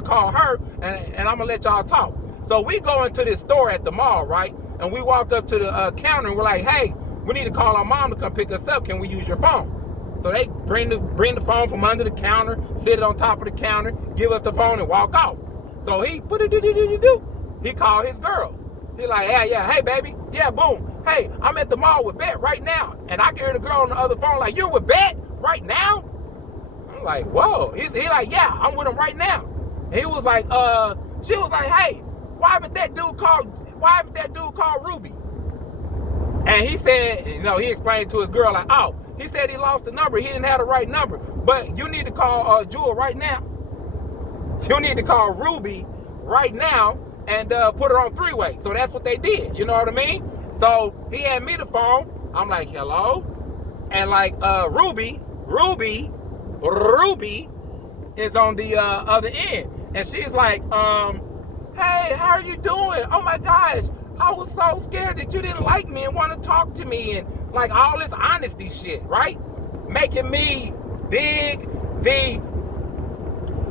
call her, and I'm gonna let y'all talk. So we go into this store at the mall, right? And we walk up to the counter, and we're like, hey, we need to call our mom to come pick us up. Can we use your phone? So they bring the phone from under the counter, sit it on top of the counter, give us the phone, and walk off. So he called his girl. He like, hey baby, yeah, boom. Hey, I'm at the mall with Bet right now. And I can hear the girl on the other phone like, you're with Bet right now? I'm like, whoa. He like, yeah, I'm with him right now. And he was like, she was like, hey, why haven't that dude called Ruby? And he said, you know, he explained to his girl like, oh, he said he lost the number. He didn't have the right number. But you need to call Jewel right now. You need to call Ruby right now and put her on three-way. So that's what they did. You know what I mean? So he had me the phone. I'm like, hello? And like Ruby is on the other end. And she's like, hey, how are you doing? Oh my gosh, I was so scared that you didn't like me and want to talk to me, and like all this honesty shit, right? Making me dig the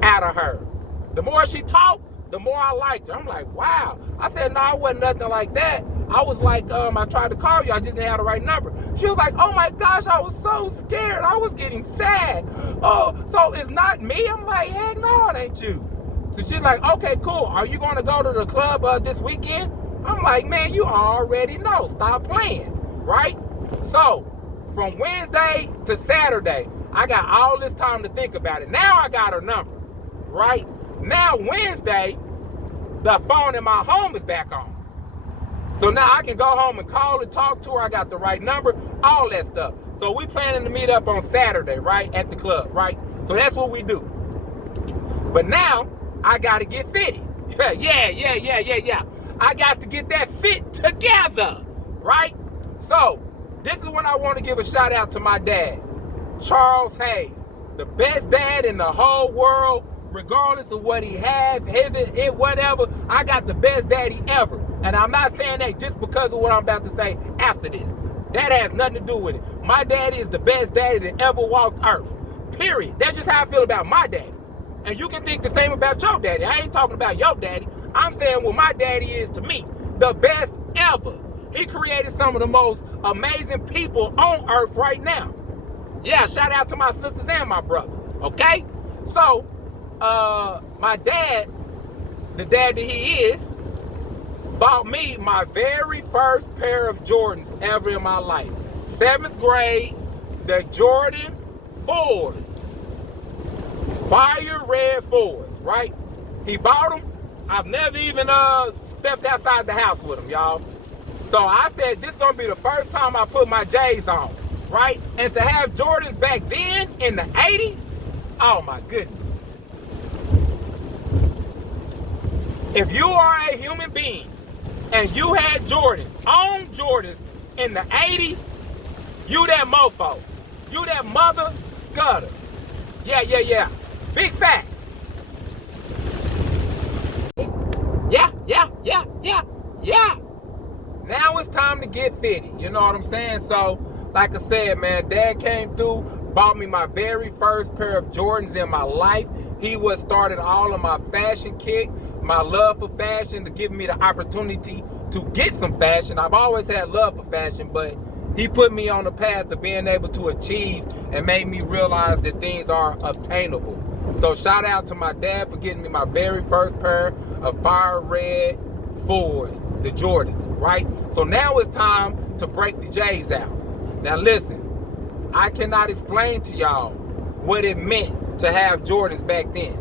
out of her. The more she talked, the more I liked her. I'm like, wow. I said, no, it wasn't nothing like that. I was like, I tried to call you, I just didn't have the right number. She was like, oh my gosh, I was so scared. I was getting sad. Oh, so it's not me? I'm like, heck no, it ain't you. So she's like, okay, cool. Are you going to go to the club this weekend? I'm like, man, you already know. Stop playing, right? So from Wednesday to Saturday, I got all this time to think about it. Now I got her number, right? Now Wednesday, the phone in my home is back on. So now I can go home and call and talk to her. I got the right number, all that stuff. So we planning to meet up on Saturday, right, at the club, right? So that's what we do. But now I got to get fitted. Yeah. I got to get that fit together, right? So this is when I want to give a shout out to my dad, Charles Hayes, the best dad in the whole world. Regardless of what he has, whatever, I got the best daddy ever. And I'm not saying that just because of what I'm about to say after this. That has nothing to do with it. My daddy is the best daddy that ever walked earth. Period. That's just how I feel about my daddy. And you can think the same about your daddy. I ain't talking about your daddy. I'm saying what my daddy is to me. The best ever. He created some of the most amazing people on earth right now. Yeah, shout out to my sisters and my brother. Okay? So, my dad, the dad that he is, bought me my very first pair of Jordans ever in my life. 7th grade, the Jordan 4s. Fire red 4s, right? He bought them. I've never even stepped outside the house with them, y'all. So I said, this is going to be the first time I put my J's on, right? And to have Jordans back then in the 80s, oh my goodness. If you are a human being and you had Jordans, on Jordans in the 80s, you that mofo. You that mother gutter. Yeah. Big facts. Yeah. Now it's time to get fitted. You know what I'm saying? So, like I said, man, Dad came through, bought me my very first pair of Jordans in my life. He was started all of my fashion kick, my love for fashion, to give me the opportunity to get some fashion. I've always had love for fashion, but he put me on the path of being able to achieve and made me realize that things are obtainable. So shout out to my dad for getting me my very first pair of fire red 4s, the Jordans, right? So now it's time to break the J's out. Now listen, I cannot explain to y'all what it meant to have Jordans back then.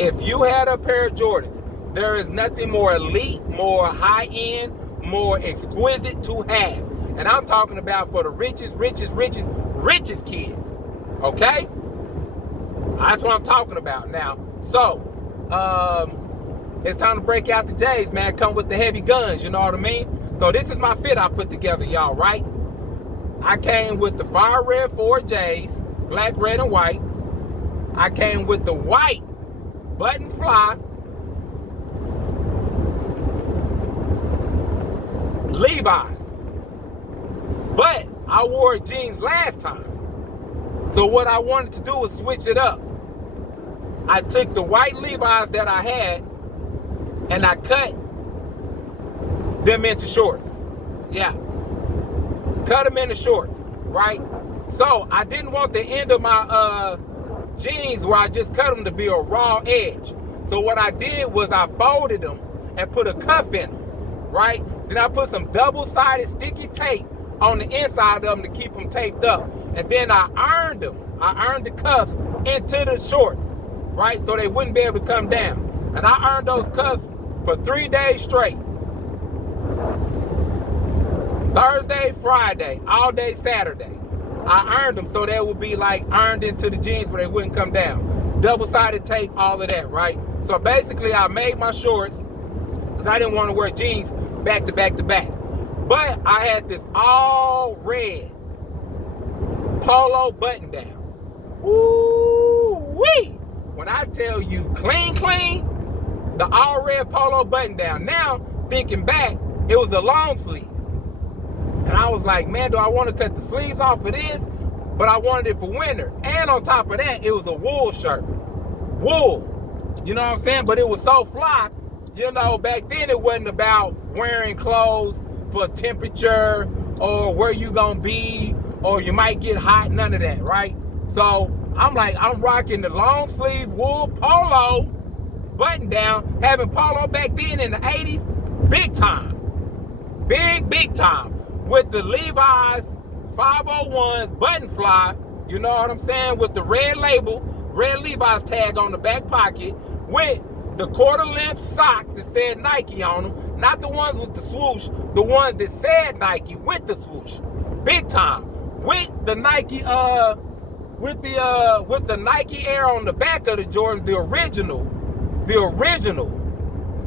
If you had a pair of Jordans, there is nothing more elite, more high-end, more exquisite to have. And I'm talking about for the richest kids, okay? That's what I'm talking about now. So, it's time to break out the J's, man. Come with the heavy guns, you know what I mean? So this is my fit I put together, y'all, right? I came with the fire red 4 J's, black, red, and white. I came with the white button fly Levi's. But I wore jeans last time. So what I wanted to do was switch it up. I took the white Levi's that I had and I cut them into shorts. Yeah. Cut them into shorts, right? So I didn't want the end of my jeans where I just cut them to be a raw edge. So what I did was I folded them and put a cuff in them, right? Then I put some double-sided sticky tape on the inside of them to keep them taped up. And then I ironed them. I ironed the cuffs into the shorts, right? So they wouldn't be able to come down. And I ironed those cuffs for 3 days straight. Thursday, Friday, all day Saturday. I ironed them so they would be like ironed into the jeans where they wouldn't come down. Double-sided tape, all of that, right? So basically I made my shorts because I didn't want to wear jeans back to back to back. But I had this all red polo button down. Woo-wee! When I tell you clean, the all red polo button down. Now, thinking back, it was a long sleeve. And I was like, man, do I want to cut the sleeves off of this? But I wanted it for winter. And on top of that, it was a wool shirt. Wool. You know what I'm saying? But it was so fly. You know, back then it wasn't about wearing clothes for temperature or where you gonna be or you might get hot, none of that, right? So I'm like, I'm rocking the long sleeve wool polo button down, having polo back then in the 80s, big time. Big time. With the Levi's 501s button fly, you know what I'm saying? With the red label, red Levi's tag on the back pocket, with the quarter length socks that said Nike on them, not the ones with the swoosh, the ones that said Nike with the swoosh. Big time. With the Nike, with the Nike Air on the back of the Jordans, the original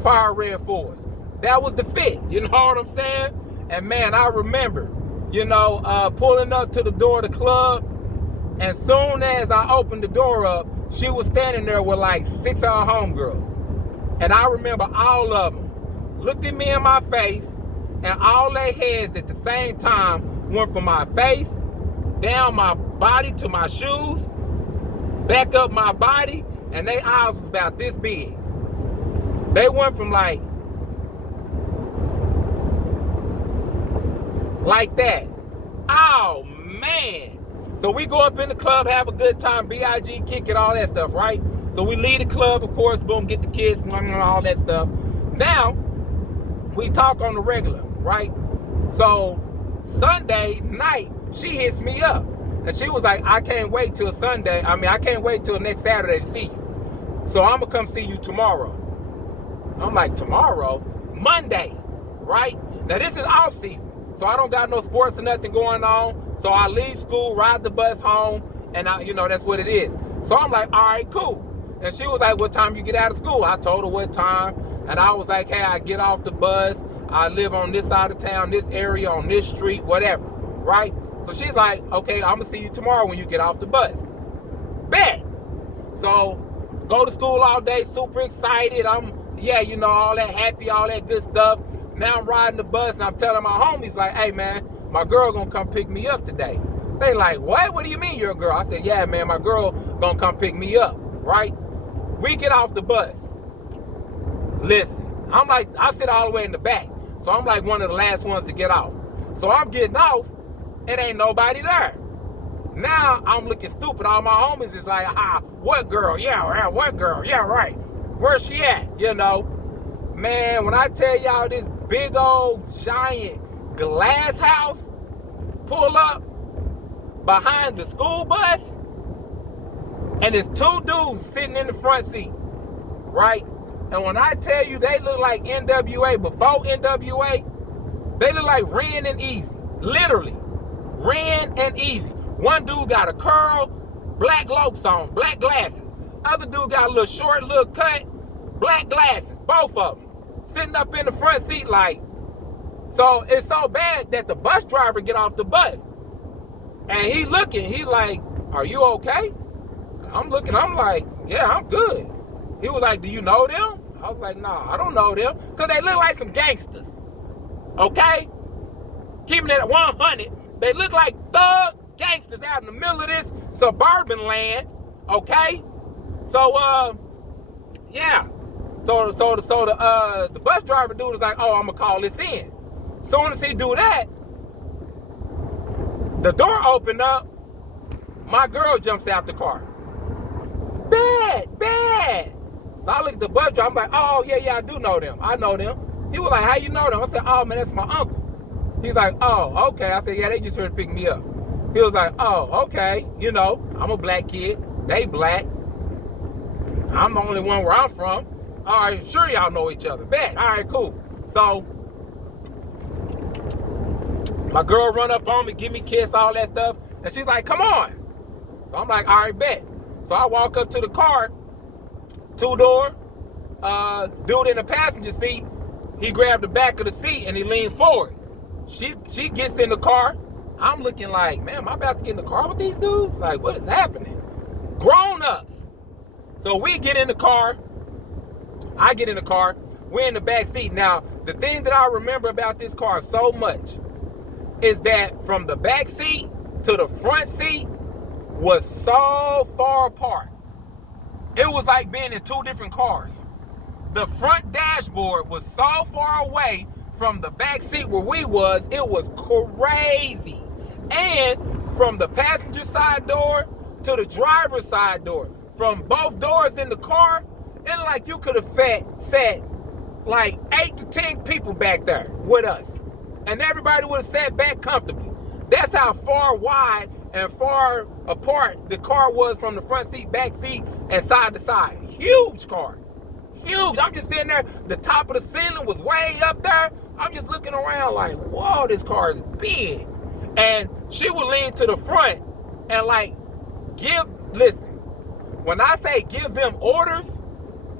fire red 4s. That was the fit, you know what I'm saying? And man, I remember, you know, pulling up to the door of the club, and soon as I opened the door up, she was standing there with like 6 of her homegirls. And I remember all of them looked at me in my face, and all their heads at the same time went from my face, down my body to my shoes, back up my body, and their eyes was about this big. They went from like that. Oh, man. So we go up in the club, have a good time, B.I.G., kick it, all that stuff, right? So we leave the club, of course, boom, get the kids, all that stuff. Now, we talk on the regular, right? So Sunday night, she hits me up. And she was like, I can't wait till Sunday. I can't wait till next Saturday to see you. So I'm going to come see you tomorrow. I'm like, tomorrow? Monday, right? Now, this is off season. So I don't got no sports or nothing going on. So I leave school, ride the bus home, and you know, that's what it is. So I'm like, all right, cool. And she was like, what time you get out of school? I told her what time. And I was like, hey, I get off the bus. I live on this side of town, this area, on this street, whatever, right? So she's like, okay, I'm gonna see you tomorrow when you get off the bus. Bet. So go to school all day, super excited. You know, all that happy, all that good stuff. Now I'm riding the bus and I'm telling my homies like, hey man, my girl gonna come pick me up today. They like, what? What do you mean you're a girl? I said, yeah man, my girl gonna come pick me up, right? We get off the bus. Listen, I'm like, I sit all the way in the back. So I'm like one of the last ones to get off. So I'm getting off, it ain't nobody there. Now I'm looking stupid. All my homies is like, what girl? Yeah, right, what girl? Yeah, right. Where's she at? You know? Man, when I tell y'all this big old giant glass house pull up behind the school bus, and there's two dudes sitting in the front seat, right? And when I tell you they look like NWA before NWA, they look like Ren and Easy. Literally, Ren and Easy. One dude got a curl, black Lokes on, black glasses. Other dude got a little short, little cut, black glasses, both of them. Sitting up in the front seat like, so it's so bad that the bus driver get off the bus. And he looking, he like, are you okay? I'm looking, I'm like, yeah, I'm good. He was like, do you know them? I was like, nah, I don't know them. Because they look like some gangsters. Okay? Keeping it at 100. They look like thug gangsters out in the middle of this suburban land. Okay? So, yeah. So the bus driver dude is like, oh, I'm going to call this in. Soon as he do that, the door opened up. My girl jumps out the car. Bad. So I look at the bus driver. I'm like, oh, yeah, I do know them. I know them. He was like, how you know them? I said, oh, man, that's my uncle. He's like, oh, okay. I said, yeah, they just here to pick me up. He was like, oh, okay. You know, I'm a black kid. They black. I'm the only one where I'm from. All right, sure y'all know each other. Bet. All right, cool. So my girl run up on me, give me a kiss, all that stuff. And she's like, come on. So I'm like, all right, bet. So I walk up to the car, two-door, dude in the passenger seat. He grabbed the back of the seat and he leaned forward. She gets in the car. I'm looking like, man, am I about to get in the car with these dudes? Like, what is happening? Grown-ups. So we get in the car. I get in the car. We're in the back seat. Now, the thing that I remember about this car so much is that from the back seat to the front seat was so far apart. It was like being in two different cars. The front dashboard was so far away from the back seat where we was, it was crazy. And from the passenger side door to the driver's side door, from both doors in the car, it's like you could have sat like 8 to 10 people back there with us. And everybody would have sat back comfortably. That's how far wide and far apart the car was from the front seat, back seat, and side to side. Huge car. Huge. I'm just sitting there. The top of the ceiling was way up there. I'm just looking around like, whoa, this car is big. And she would lean to the front and like listen, when I say give them orders,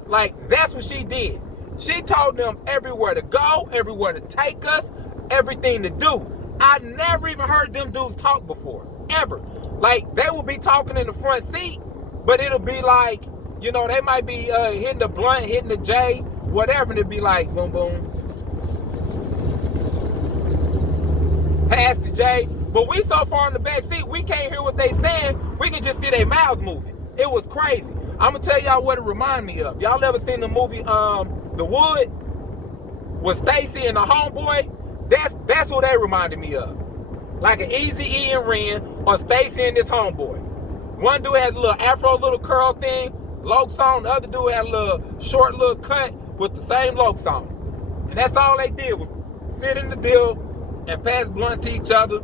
like that's what she did. She told them everywhere to go, everywhere to take us, everything to do. I never even heard them dudes talk before, ever. Like, they will be talking in the front seat, but it'll be like, you know, they might be hitting the blunt, hitting the J, whatever, and it'll be like, boom, boom. Past the J. But we so far in the back seat, we can't hear what they saying. We can just see their mouths moving. It was crazy. I'm going to tell y'all what it reminded me of. Y'all ever seen the movie The Wood? With Stacy and the homeboy? That's what they reminded me of. Like an Eazy-E and Ren, or Stacy and this homeboy. One dude had a little afro little curl thing, Lokes on. The other dude had a little short little cut with the same Lokes on. And that's all they did was sit in the deal and pass blunt to each other.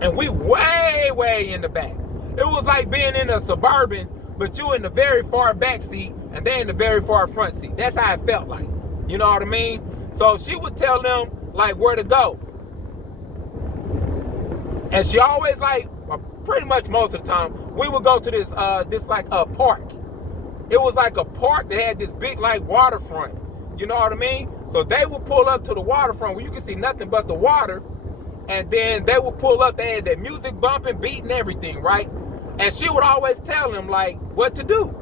And we way in the back. It was like being in a Suburban, but you in the very far back seat and they in the very far front seat. That's how it felt like. You know what I mean? So she would tell them like where to go. And she always like, pretty much most of the time, we would go to this like a park. It was like a park that had this big like waterfront. You know what I mean? So they would pull up to the waterfront where you can see nothing but the water. And then they would pull up, they had that music bumping, beating, everything, right? And she would always tell them like what to do.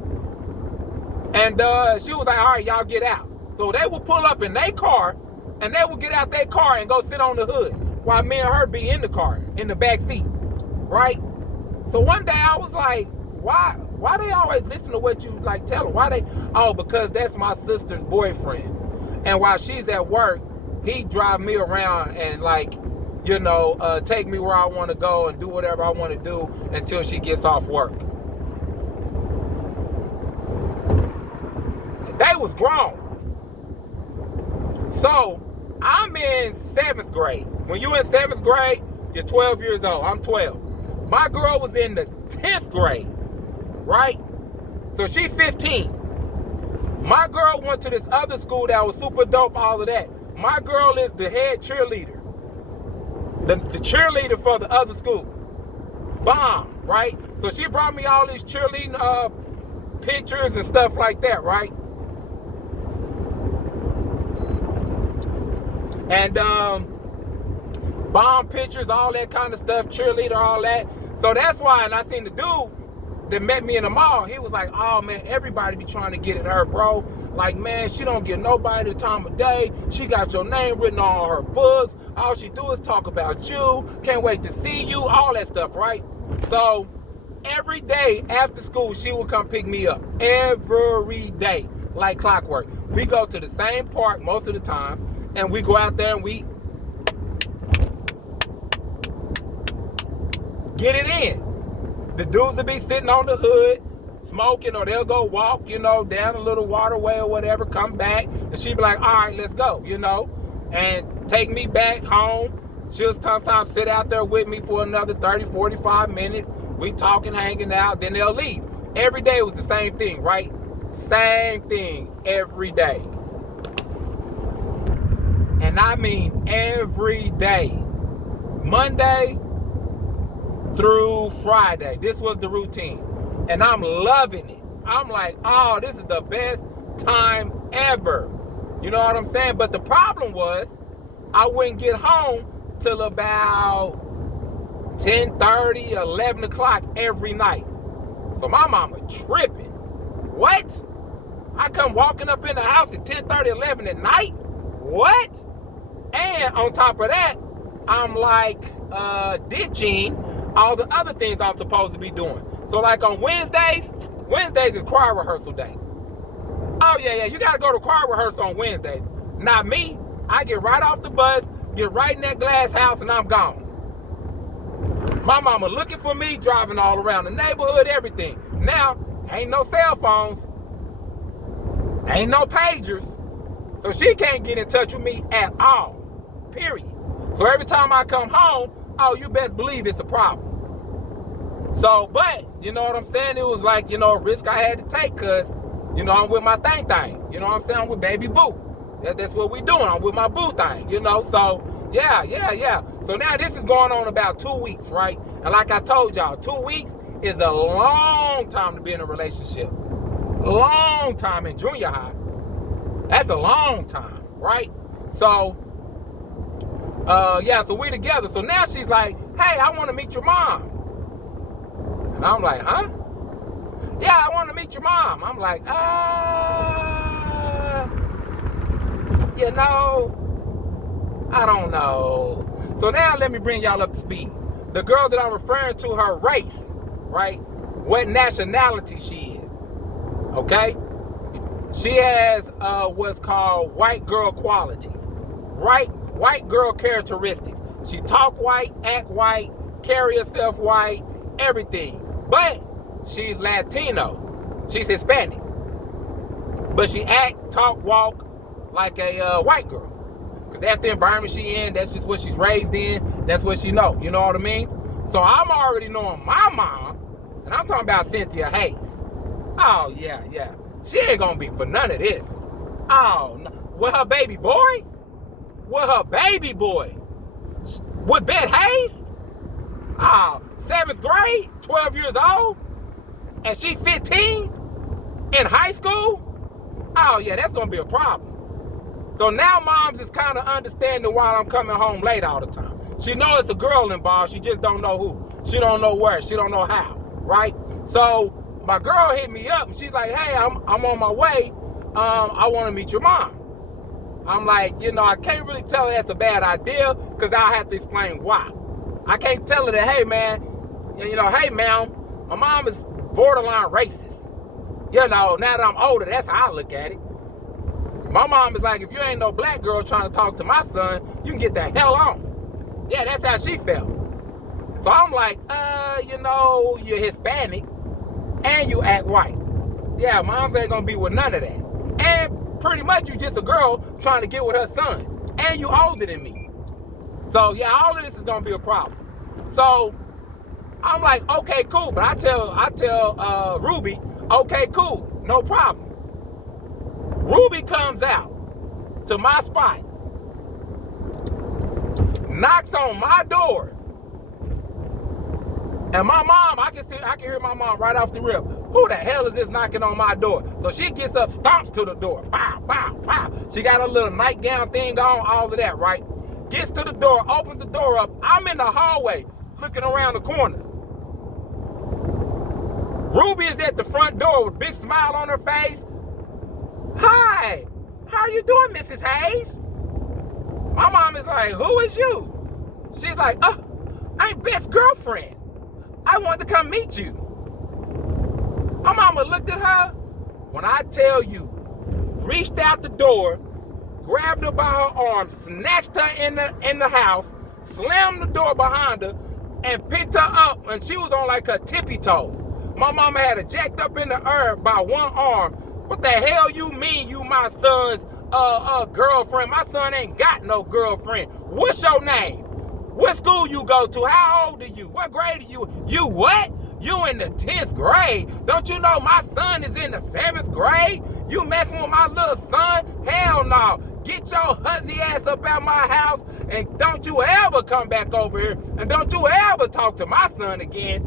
And she was like, all right, y'all get out. So they would pull up in their car and they would get out their car and go sit on the hood while me and her be in the car, in the back seat, right? So one day I was like, why they always listen to what you like tell them? Why they, oh, because that's my sister's boyfriend. And while she's at work, he drive me around and like, you know, take me where I want to go and do whatever I want to do until she gets off work. They was grown. So I'm in 7th grade. When you're in 7th grade, you're 12 years old. I'm 12. My girl was in the 10th grade, right? So she's 15. My girl went to this other school that was super dope, all of that. My girl is the head cheerleader. The cheerleader for the other school. Bomb, right? So she brought me all these cheerleading pictures and stuff like that, right? And bomb pictures, all that kind of stuff, cheerleader, all that. So that's why, and I seen the dude that met me in the mall, he was like, oh man, everybody be trying to get at her, bro. Like, man, she don't give nobody the time of day. She got your name written on all her books. All she do is talk about you. Can't wait to see you, all that stuff, right? So every day after school, she would come pick me up. Every day, like clockwork. We go to the same park most of the time, and we go out there and we get it in. The dudes will be sitting on the hood, smoking, or they'll go walk, you know, down a little waterway or whatever, come back, and she'll be like, all right, let's go, you know, and take me back home. She'll sometimes sit out there with me for another 30, 45 minutes. We talking, hanging out, then they'll leave. Every day was the same thing, right? Same thing every day. And I mean every day. Monday through Friday. This was the routine. And I'm loving it. I'm like, oh, this is the best time ever. You know what I'm saying? But the problem was, I wouldn't get home till about 10:30, 11 o'clock every night. So my mama tripping. What? I come walking up in the house at 10:30, 11 at night? What? And on top of that, I'm like ditching all the other things I'm supposed to be doing. So like on Wednesdays is choir rehearsal day. Oh yeah, you gotta go to choir rehearsal on Wednesdays. Not me. I get right off the bus, get right in that glass house, and I'm gone. My mama looking for me, driving all around the neighborhood, everything. Now, ain't no cell phones, ain't no pagers, so she can't get in touch with me at all, period. So every time I come home, oh, you best believe it's a problem. So, but, you know what I'm saying? It was like, you know, a risk I had to take because, you know, I'm with my thing. You know what I'm saying? I'm with baby boo. That's what we doing. I'm with my boo thing, you know? So, yeah. So now this is going on about 2 weeks, right? And like I told y'all, 2 weeks is a long time to be in a relationship. Long time in junior high. That's a long time, right? So, so we together. So now she's like, hey, I want to meet your mom. And I'm like, huh? Yeah, I want to meet your mom. I'm like, you know, I don't know. So now let me bring y'all up to speed. The girl that I'm referring to, her race, right? What nationality she is, okay? She has what's called white girl qualities, right? White girl characteristics. She talk white, act white, carry herself white, everything. But she's Latino. She's Hispanic. But she act, talk, walk like a white girl. Because that's the environment she in. That's just what she's raised in. That's what she know. You know what I mean? So I'm already knowing my mom. And I'm talking about Cynthia Hayes. Oh, yeah. She ain't going to be for none of this. Oh, no. With her baby boy? With Beth Hayes? Oh, 7th grade, 12 years old, and she 15 in high school? Oh yeah, that's gonna be a problem. So now moms is kind of understanding why I'm coming home late all the time. She knows it's a girl involved, she just don't know who. She don't know where, she don't know how, right? So my girl hit me up and she's like, hey, I'm on my way. I wanna meet your mom. I'm like, you know, I can't really tell her that's a bad idea because I'll have to explain why. I can't tell her that, hey man, you know, hey ma'am, my mom is borderline racist. You know, now that I'm older, that's how I look at it. My mom is like, if you ain't no black girl trying to talk to my son, you can get the hell on. Yeah, that's how she felt. So I'm like, you know, you're Hispanic and you act white. Yeah, moms ain't gonna be with none of that. And pretty much you just a girl trying to get with her son. And you older than me. So yeah, all of this is gonna be a problem. So I'm like, okay, cool. But I tell Ruby, okay, cool, no problem. Ruby comes out to my spot, knocks on my door, and my mom, I can hear my mom right off the rip. Who the hell is this knocking on my door? So she gets up, stomps to the door. Pow, pow, pow. She got a little nightgown thing on, all of that, right? Gets to the door, opens the door up. I'm in the hallway looking around the corner. Ruby is at the front door with a big smile on her face. Hi, how are you doing, Mrs. Hayes? My mom is like, who is you? She's like, oh, I'm Beth's girlfriend. I wanted to come meet you. My mama looked at her. When I tell you, reached out the door, grabbed her by her arm, snatched her in the house, slammed the door behind her, and picked her up, and she was on like her tippy toes. My mama had her jacked up in the air by one arm. What the hell you mean you my son's girlfriend? My son ain't got no girlfriend. What's your name? What school you go to? How old are you? What grade are you? You what? You in the 10th grade? Don't you know my son is in the 7th grade? You messing with my little son? Hell no. Get your hussy ass up out my house and don't you ever come back over here and don't you ever talk to my son again.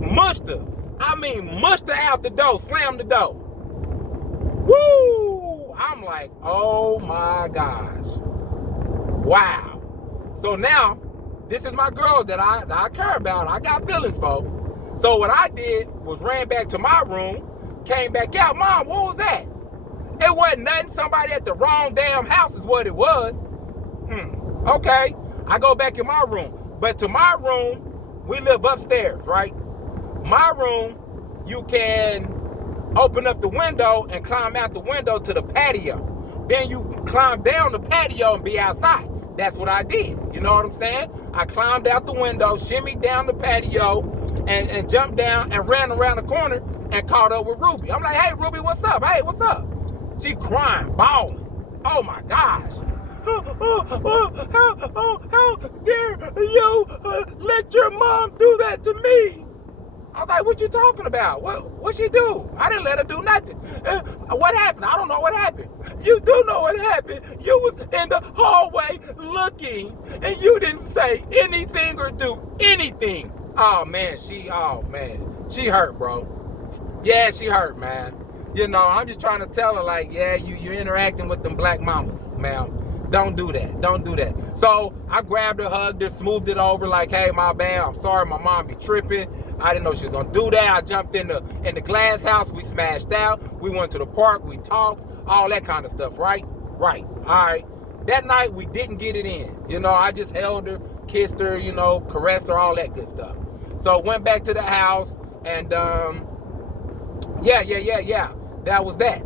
Mushed her. I mean, mushed her out the door, slammed the door. Woo! I'm like, oh my gosh. Wow. So now, this is my girl that I care about. I got feelings for. So what I did was ran back to my room, came back out. Mom, what was that? It wasn't nothing. Somebody at the wrong damn house is what it was. Okay. I go back in my room. But to my room, we live upstairs, right? My room, you can open up the window and climb out the window to the patio. Then you climb down the patio and be outside. That's what I did. You know what I'm saying? I climbed out the window, shimmied down the patio, and jumped down and ran around the corner and caught up with Ruby. I'm like, hey, Ruby, what's up? Hey, what's up? She crying, bawling. Oh, my gosh. How dare you let your mom do that to me? I was like, what you talking about? What she do? I didn't let her do nothing. What happened? I don't know what happened. You do know what happened. You was in the hallway looking, and you didn't say anything or do anything. Oh, man, she hurt, bro. Yeah, she hurt, man. You know, I'm just trying to tell her, like, yeah, you're interacting with them black mamas, ma'am. Don't do that. Don't do that. So I grabbed her, hugged her, smoothed it over, like, hey, my bad. I'm sorry, my mom be tripping. I didn't know she was gonna do that. I jumped in the glass house. We smashed out. We went to the park. We talked. All that kind of stuff, right? Right. All right. That night we didn't get it in. You know, I just held her, kissed her, you know, caressed her, all that good stuff. So went back to the house and yeah. That was that.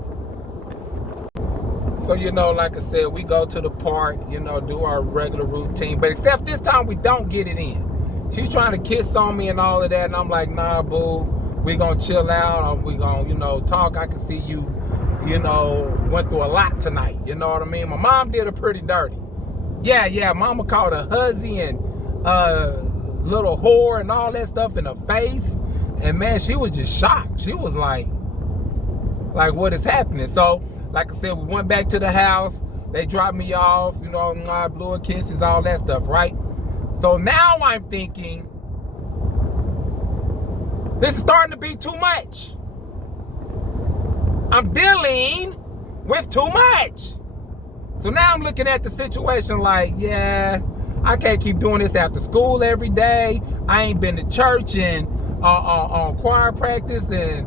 So, you know, like I said, we go to the park, you know, do our regular routine. But except this time we don't get it in. She's trying to kiss on me and all of that. And I'm like, nah, boo, we gonna chill out. Or we gonna, you know, talk. I can see you, you know, went through a lot tonight. You know what I mean? My mom did her pretty dirty. Yeah, mama called her hussy and little whore and all that stuff in her face. And man, she was just shocked. She was like what is happening? So, like I said, we went back to the house. They dropped me off, you know, I blew her kisses, all that stuff, right? So now I'm thinking, this is starting to be too much. I'm dealing with too much. So now I'm looking at the situation like, yeah, I can't keep doing this after school every day. I ain't been to church and on choir practice and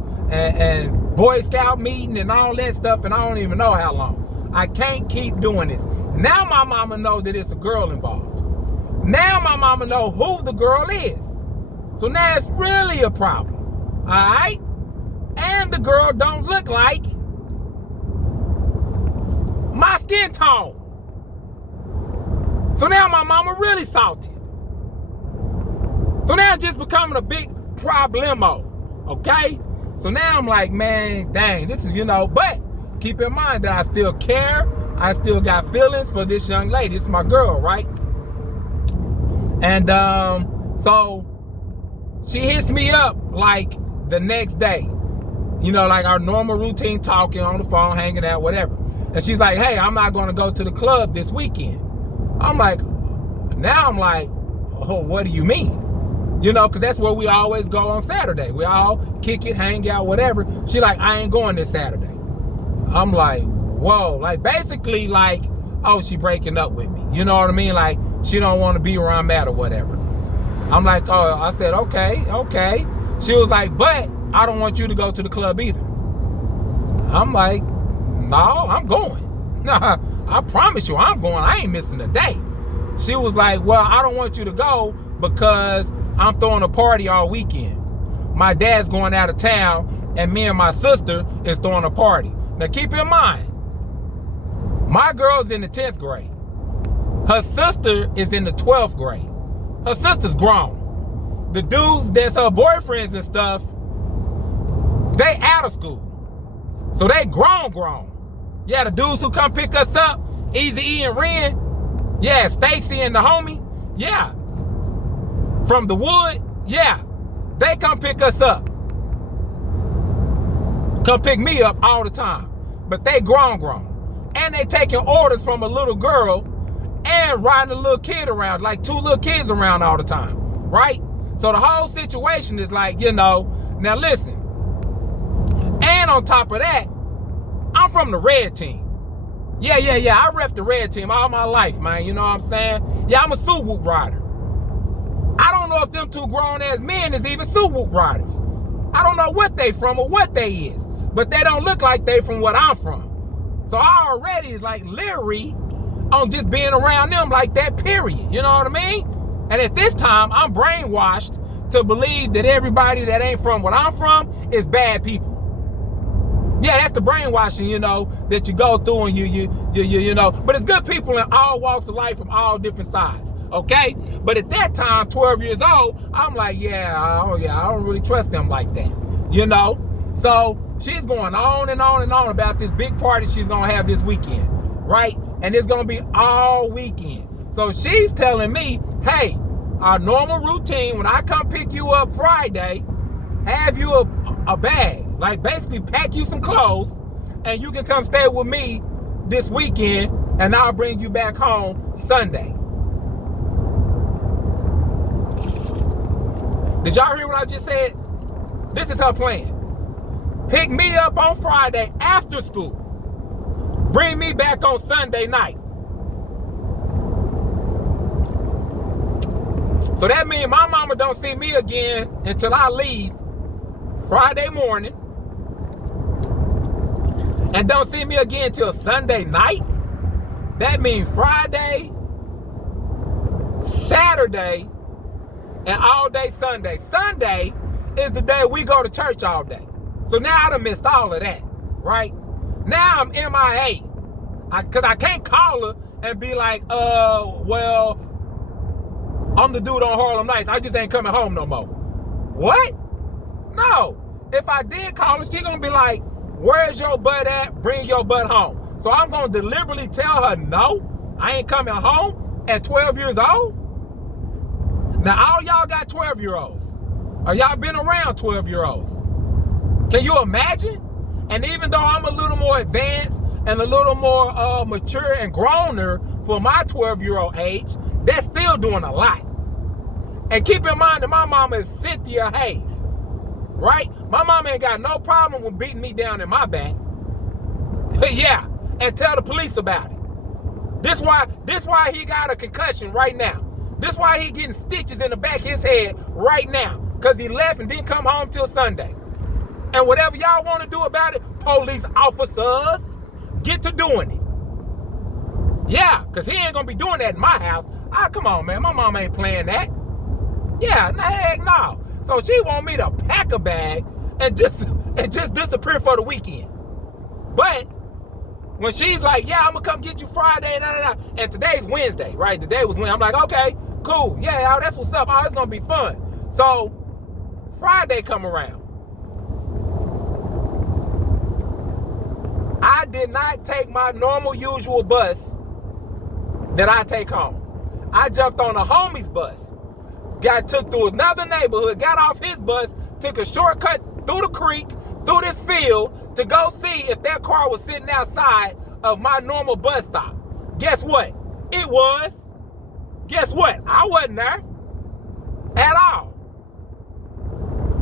Boy Scout meeting and all that stuff, and I don't even know how long. I can't keep doing this. Now my mama knows that it's a girl involved. Now my mama know who the girl is. So now it's really a problem. All right? And the girl don't look like my skin tone. So now my mama really salty. So now it's just becoming a big problemo. Okay? So now I'm like, man, dang, this is, you know, but keep in mind that I still care. I still got feelings for this young lady. It's my girl, right? And so she hits me up like the next day, you know, like our normal routine, talking on the phone, hanging out, whatever. And she's like, hey, I'm not going to go to the club this weekend. I'm like, oh, what do you mean? You know, because that's where we always go on Saturday. We all kick it, hang out, whatever. She like, I ain't going this Saturday. I'm like, whoa. Like, basically, like, oh, she breaking up with me. You know what I mean? Like, she don't want to be where I'm at or whatever. I'm like, oh, I said, okay. She was like, but I don't want you to go to the club either. I'm like, no, I'm going. Nah, I promise you, I'm going. I ain't missing a day. She was like, well, I don't want you to go because I'm throwing a party all weekend. My dad's going out of town, and me and my sister is throwing a party. Now, keep in mind, my girl's in the 10th grade. Her sister is in the 12th grade. Her sister's grown. The dudes that's her boyfriends and stuff, they out of school. So they grown. Yeah, the dudes who come pick us up, Easy E and Ren, yeah, Stacy and the homie, yeah. From the wood, yeah. They come pick us up. Come pick me up all the time. But they grown. And they taking orders from a little girl and riding a little kid around, like 2 little kids around all the time, right? So the whole situation is like, you know, now listen. And on top of that, I'm from the red team. Yeah. I rep the red team all my life, man. You know what I'm saying? Yeah, I'm a Suwoop rider. I don't know if them 2 grown-ass men is even Suwoop riders. I don't know what they from or what they is. But they don't look like they from what I'm from. So I already is like leery on just being around them like that, period. You know what I mean? And at this time, I'm brainwashed to believe that everybody that ain't from what I'm from is bad people. Yeah, that's the brainwashing, you know, that you go through, and you know. But it's good people in all walks of life from all different sides, okay? But at that time, 12 years old, I'm like, I don't really trust them like that, you know? So she's going on and on and on about this big party she's going to have this weekend, right? And it's going to be all weekend. So she's telling me, hey, our normal routine, when I come pick you up Friday, have you a bag. Like, basically pack you some clothes, and you can come stay with me this weekend, and I'll bring you back home Sunday. Did y'all hear what I just said? This is her plan. Pick me up on Friday after school. Bring me back on Sunday night. So that means my mama don't see me again until I leave Friday morning. And don't see me again till Sunday night. That means Friday, Saturday, and all day Sunday. Sunday is the day we go to church all day. So now I done missed all of that, right? Now I'm MIA. Because I can't call her and be like, well, I'm the dude on Harlem Nights. I just ain't coming home no more. What? No. If I did call her, she gonna be like, where's your butt at? Bring your butt home. So I'm gonna deliberately tell her, no, I ain't coming home at 12 years old. Now, all y'all got 12-year-olds. Or y'all been around 12-year-olds. Can you imagine? And even though I'm a little more advanced and a little more mature and growner for my 12-year-old age, that's still doing a lot. And keep in mind that my mama is Cynthia Hayes, right? My mama ain't got no problem with beating me down in my back. Yeah, and tell the police about it. This why he got a concussion right now. This why he getting stitches in the back of his head right now. Because he left and didn't come home till Sunday. And whatever y'all want to do about it, police officers, get to doing it. Yeah, because he ain't going to be doing that in my house. Ah, come on, man. My mama ain't playing that. Yeah, heck no. So she want me to pack a bag and just disappear for the weekend. But when she's like, yeah, I'm going to come get you Friday, and today's Wednesday, right? Today was Wednesday. I'm like, okay, cool. Yeah, that's what's up. Oh, it's going to be fun. So Friday come around. I I did not take my normal usual bus that I take home. I jumped on a homie's bus. Took through another neighborhood, got off his bus, took a shortcut through the creek, through this field to go see if that car was sitting outside of my normal bus stop. Guess what? It was. Guess what? I wasn't there at all.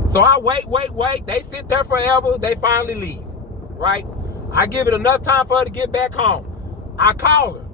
So I wait. They sit there forever. They finally leave, right? I give it enough time for her to get back home. I call her.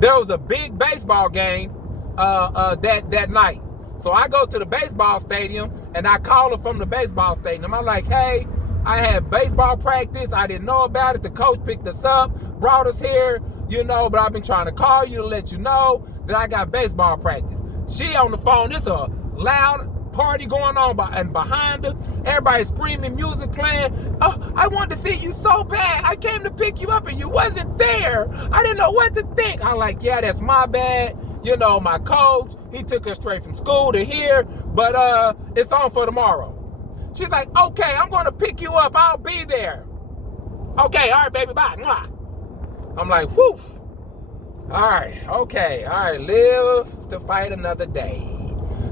There was a big baseball game that night. So I go to the baseball stadium and I call her from the baseball stadium. I'm like, hey, I had baseball practice. I didn't know about it. The coach picked us up, brought us here, but I've been trying to call you to let you know that I got baseball practice. She on the phone. There's a loud party going on and behind her. Everybody screaming, music playing. Oh, I wanted to see you so bad. I came to pick you up and you wasn't there. I didn't know what to think. I'm like, yeah, that's my bad. My coach, he took us straight from school to here, but it's on for tomorrow. She's like, okay, I'm going to pick you up. I'll be there. Okay, all right, baby, bye. Mwah. I'm like, whew. All right, okay, all right, live to fight another day.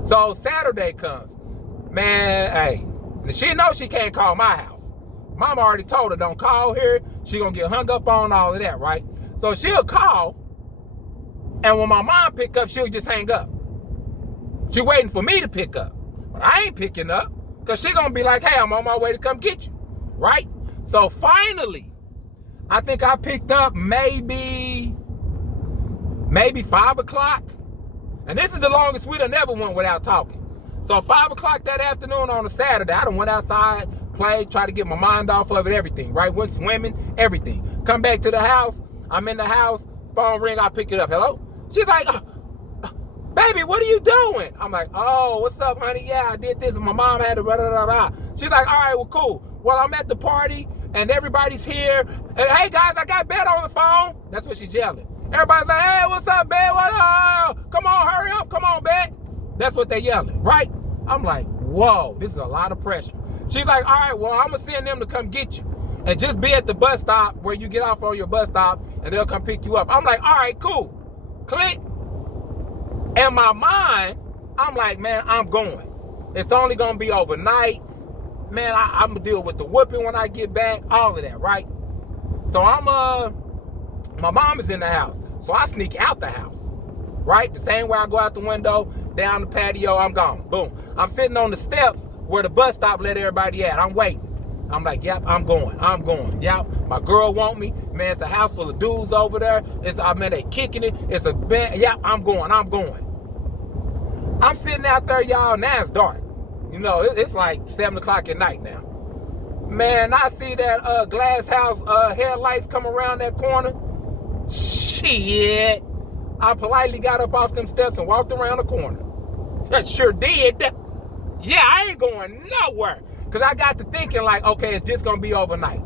So Saturday comes. Man, hey, she knows she can't call my house. Mama already told her, don't call here. She going to get hung up on all of that, right? So she'll call. And when my mom pick up, she'll just hang up. She waiting for me to pick up. But I ain't picking up because she gonna be like, hey, I'm on my way to come get you, right? So finally, I think I picked up maybe 5 o'clock. And this is the longest we done ever went without talking. So 5 o'clock that afternoon on a Saturday, I done went outside, played, tried to get my mind off of it, everything, right? Went swimming, everything. Come back to the house. I'm in the house. Phone ring, I pick it up. Hello? She's like, baby, what are you doing? I'm like, oh, what's up, honey? Yeah, I did this and my mom had to blah. She's like, all right, well, cool. Well, I'm at the party and everybody's here. And, hey, guys, I got Bet on the phone. That's what she's yelling. Everybody's like, hey, what's up, Bet? What up? Come on, hurry up. Come on, Bet. That's what they're yelling, right? I'm like, whoa, this is a lot of pressure. She's like, all right, well, I'm going to send them to come get you. And just be at the bus stop where you get off on your bus stop and they'll come pick you up. I'm like, all right, cool. Click. In my mind, I'm like, man, I'm going. It's only going to be overnight. Man, I'm going to deal with the whooping when I get back, all of that, right? So my mom is in the house. So I sneak out the house, right? The same way I go out the window, down the patio, I'm gone. Boom. I'm sitting on the steps where the bus stop let everybody at. I'm waiting. I'm like, yep, I'm going. Yep, my girl want me. Man, it's a house full of dudes over there. They kicking it. It's a band. Yep, I'm going. I'm sitting out there, y'all. Now it's dark. It's like 7 o'clock at night now. Man, I see that glass house headlights come around that corner. Shit. I politely got up off them steps and walked around the corner. That sure did. Yeah, I ain't going nowhere. Because I got to thinking like, okay, it's just going to be overnight.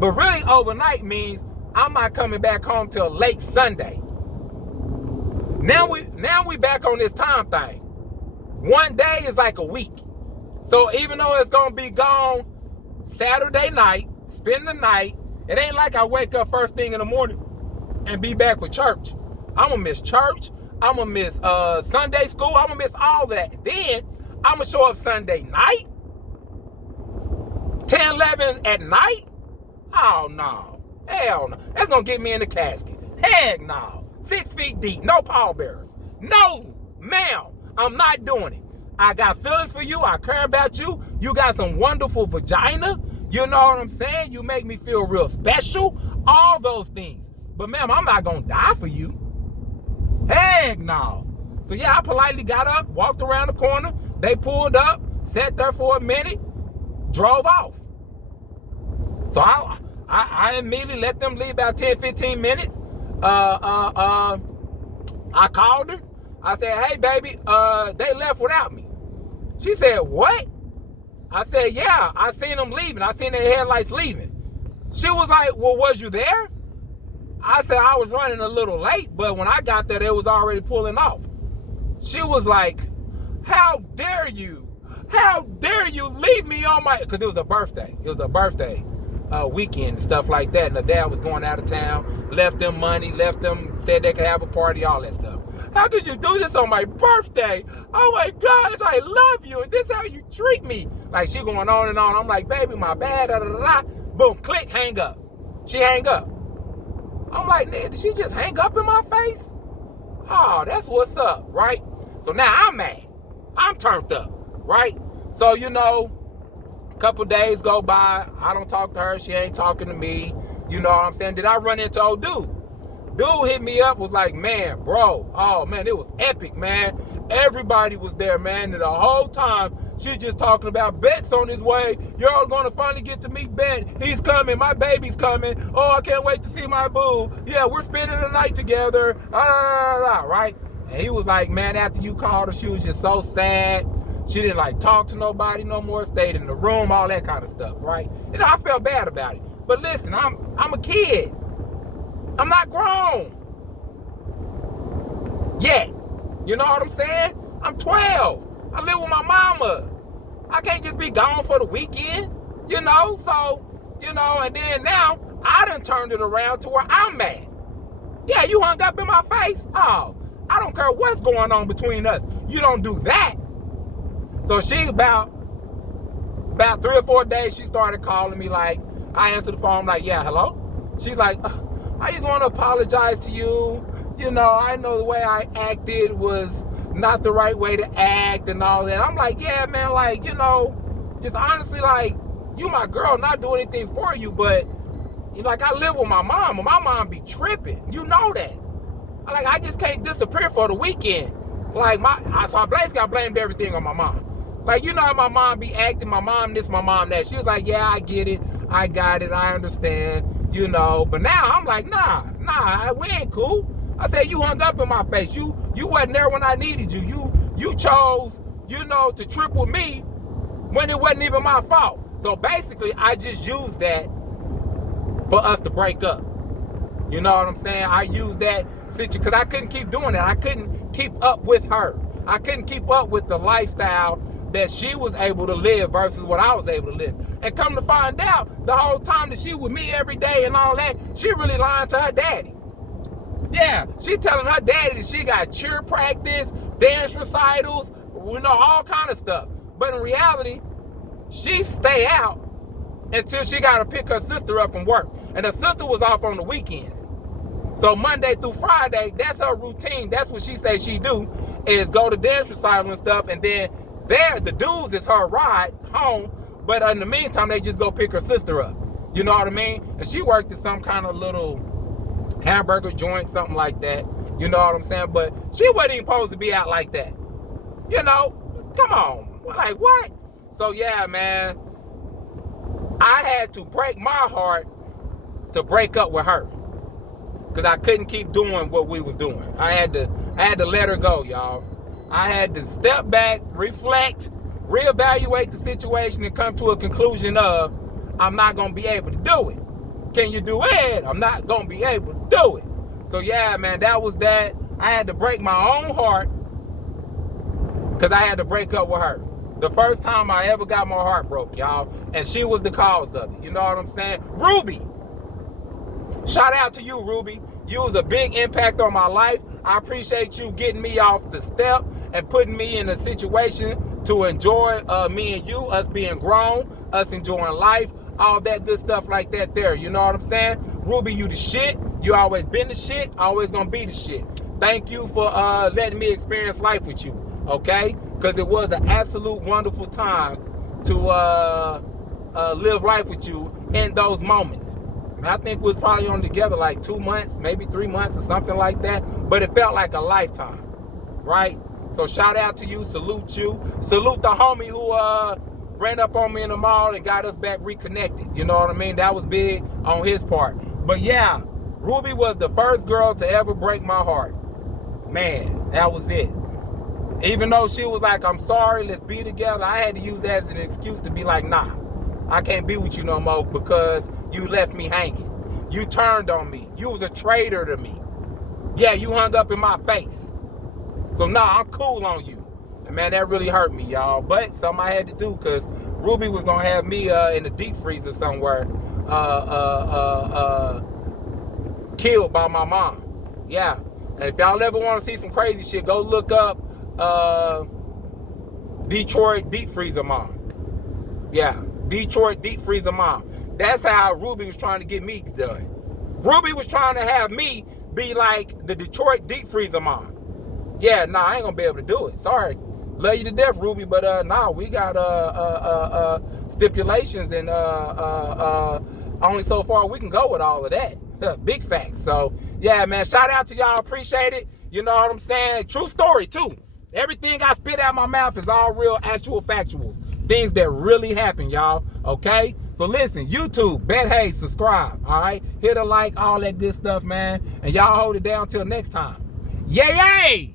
But really overnight means I'm not coming back home till late Sunday. Now we back on this time thing. One day is like a week. So even though it's going to be gone Saturday night, spend the night, it ain't like I wake up first thing in the morning and be back for church. I'm going to miss church. I'm going to miss Sunday school. I'm going to miss all that. Then I'm going to show up Sunday night. 10, 11 at night? Oh, no. Hell no. That's going to get me in the casket. Heck no. 6 feet deep. No pallbearers. No, ma'am. I'm not doing it. I got feelings for you. I care about you. You got some wonderful vagina. You know what I'm saying? You make me feel real special. All those things. But, ma'am, I'm not going to die for you. Heck no. So, yeah, I politely got up, walked around the corner. They pulled up, sat there for a minute, drove off. So I immediately let them leave about 10, 15 minutes. I called her. I said, hey, baby, they left without me. She said, what? I said, yeah, I seen them leaving. I seen their headlights leaving. She was like, well, was you there? I said, I was running a little late, but when I got there, they was already pulling off. She was like, how dare you? How dare you leave me on my, because it was a birthday. It was a birthday weekend and stuff like that. And the dad was going out of town, left them money, left them, said they could have a party, all that stuff. How could you do this on my birthday? Oh my gosh, I love you, and this is how you treat me. Like, she going on and on. I'm like, baby, my bad, da da da. Boom, click, hang up. She hang up. I'm like, nigga, did she just hang up in my face? Oh, that's what's up, right? So now I'm mad. I'm turned up, right? So, you know, a couple days go by. I don't talk to her. She ain't talking to me. You know what I'm saying? Did I run into old dude? Dude hit me up, was like, man, bro, oh man, it was epic, man. Everybody was there, man. And the whole time, she just talking about Bet's on his way. You're gonna finally get to meet Bet. He's coming, my baby's coming. Oh, I can't wait to see my boo. Yeah, we're spending the night together. Right? And he was like, man, after you called her, she was just so sad. She didn't like talk to nobody no more, stayed in the room, all that kind of stuff, right? And I felt bad about it. But listen, I'm a kid. I'm not grown yet. You know what I'm saying? I'm 12. I live with my mama. I can't just be gone for the weekend, you know? So, you know, and then now I done turned it around to where I'm mad. Yeah, you hung up in my face? Oh, I don't care what's going on between us. You don't do that. So she about 3 or 4 days, she started calling me. Like, I answered the phone, like, yeah, hello? She's like, I just want to apologize to you. You know, I know the way I acted was not the right way to act and all that. I'm like, yeah, man, like, you know, just honestly, like, you my girl, not do anything for you, but, you know, like, I live with my mom, and my mom be tripping. You know that. Like, I just can't disappear for the weekend. Like, so I basically, I blamed everything on my mom. Like, you know how my mom be acting, my mom this, my mom that. She was like, yeah, I get it. I got it. I understand. You know, but now I'm like, nah, we ain't cool. I said, you hung up in my face. You wasn't there when I needed you. You chose, you know, to trip with me when it wasn't even my fault. So basically, I just used that for us to break up. You know what I'm saying? I used that situation because I couldn't keep doing that. I couldn't keep up with her. I couldn't keep up with the lifestyle that she was able to live versus what I was able to live. And come to find out, the whole time that she with me every day and all that, she really lying to her daddy. Yeah, she telling her daddy that she got cheer practice, dance recitals, you know, all kind of stuff. But in reality, she stay out until she got to pick her sister up from work. And her sister was off on the weekends. So Monday through Friday, that's her routine. That's what she says she do, is go to dance recital and stuff. And then there, the dudes is her ride home. But in the meantime, they just go pick her sister up. You know what I mean? And she worked at some kind of little hamburger joint, something like that. You know what I'm saying? But she wasn't even supposed to be out like that. You know? Come on. Like, what? So, yeah, man. I had to break my heart to break up with her. Because I couldn't keep doing what we was doing. I had to let her go, y'all. I had to step back, reflect, reevaluate the situation, and come to a conclusion of, I'm not going to be able to do it. Can you do it? I'm not going to be able to do it. So, yeah, man, that was that. I had to break my own heart because I had to break up with her. The first time I ever got my heart broke, y'all. And she was the cause of it. You know what I'm saying? Ruby. Shout out to you, Ruby. You was a big impact on my life. I appreciate you getting me off the step and putting me in a situation to enjoy me and you, us being grown, us enjoying life, all that good stuff like that there. You know what I'm saying? Ruby, you the shit. You always been the shit. Always gonna be the shit. Thank you for letting me experience life with you, okay? Because it was an absolute wonderful time to live life with you in those moments. And I think we was probably on together like 2 months, maybe 3 months or something like that. But it felt like a lifetime, right? So shout out to you, salute you. Salute the homie who ran up on me in the mall and got us back reconnected. You know what I mean? That was big on his part. But yeah, Ruby was the first girl to ever break my heart. Man, that was it. Even though she was like, I'm sorry, let's be together, I had to use that as an excuse to be like, nah, I can't be with you no more because you left me hanging. You turned on me. You was a traitor to me. Yeah, you hung up in my face. So nah, I'm cool on you. And man, that really hurt me, y'all. But something I had to do because Ruby was going to have me in the deep freezer somewhere killed by my mom. Yeah. And if y'all ever want to see some crazy shit, go look up Detroit Deep Freezer Mom. Yeah, Detroit Deep Freezer Mom. That's how Ruby was trying to get me done. Ruby was trying to have me be like the Detroit Deep Freezer Mom. Yeah, nah, I ain't gonna be able to do it. Sorry. Love you to death, Ruby, but nah, we got stipulations, and only so far we can go with all of that. Big facts. So yeah, man, shout out to y'all. Appreciate it. You know what I'm saying? True story too. Everything I spit out my mouth is all real, actual factuals. Things that really happen, y'all. Okay? So listen, YouTube, Bet Hayes, subscribe. All right? Hit a like, all that good stuff, man. And y'all hold it down till next time. Yay, yay!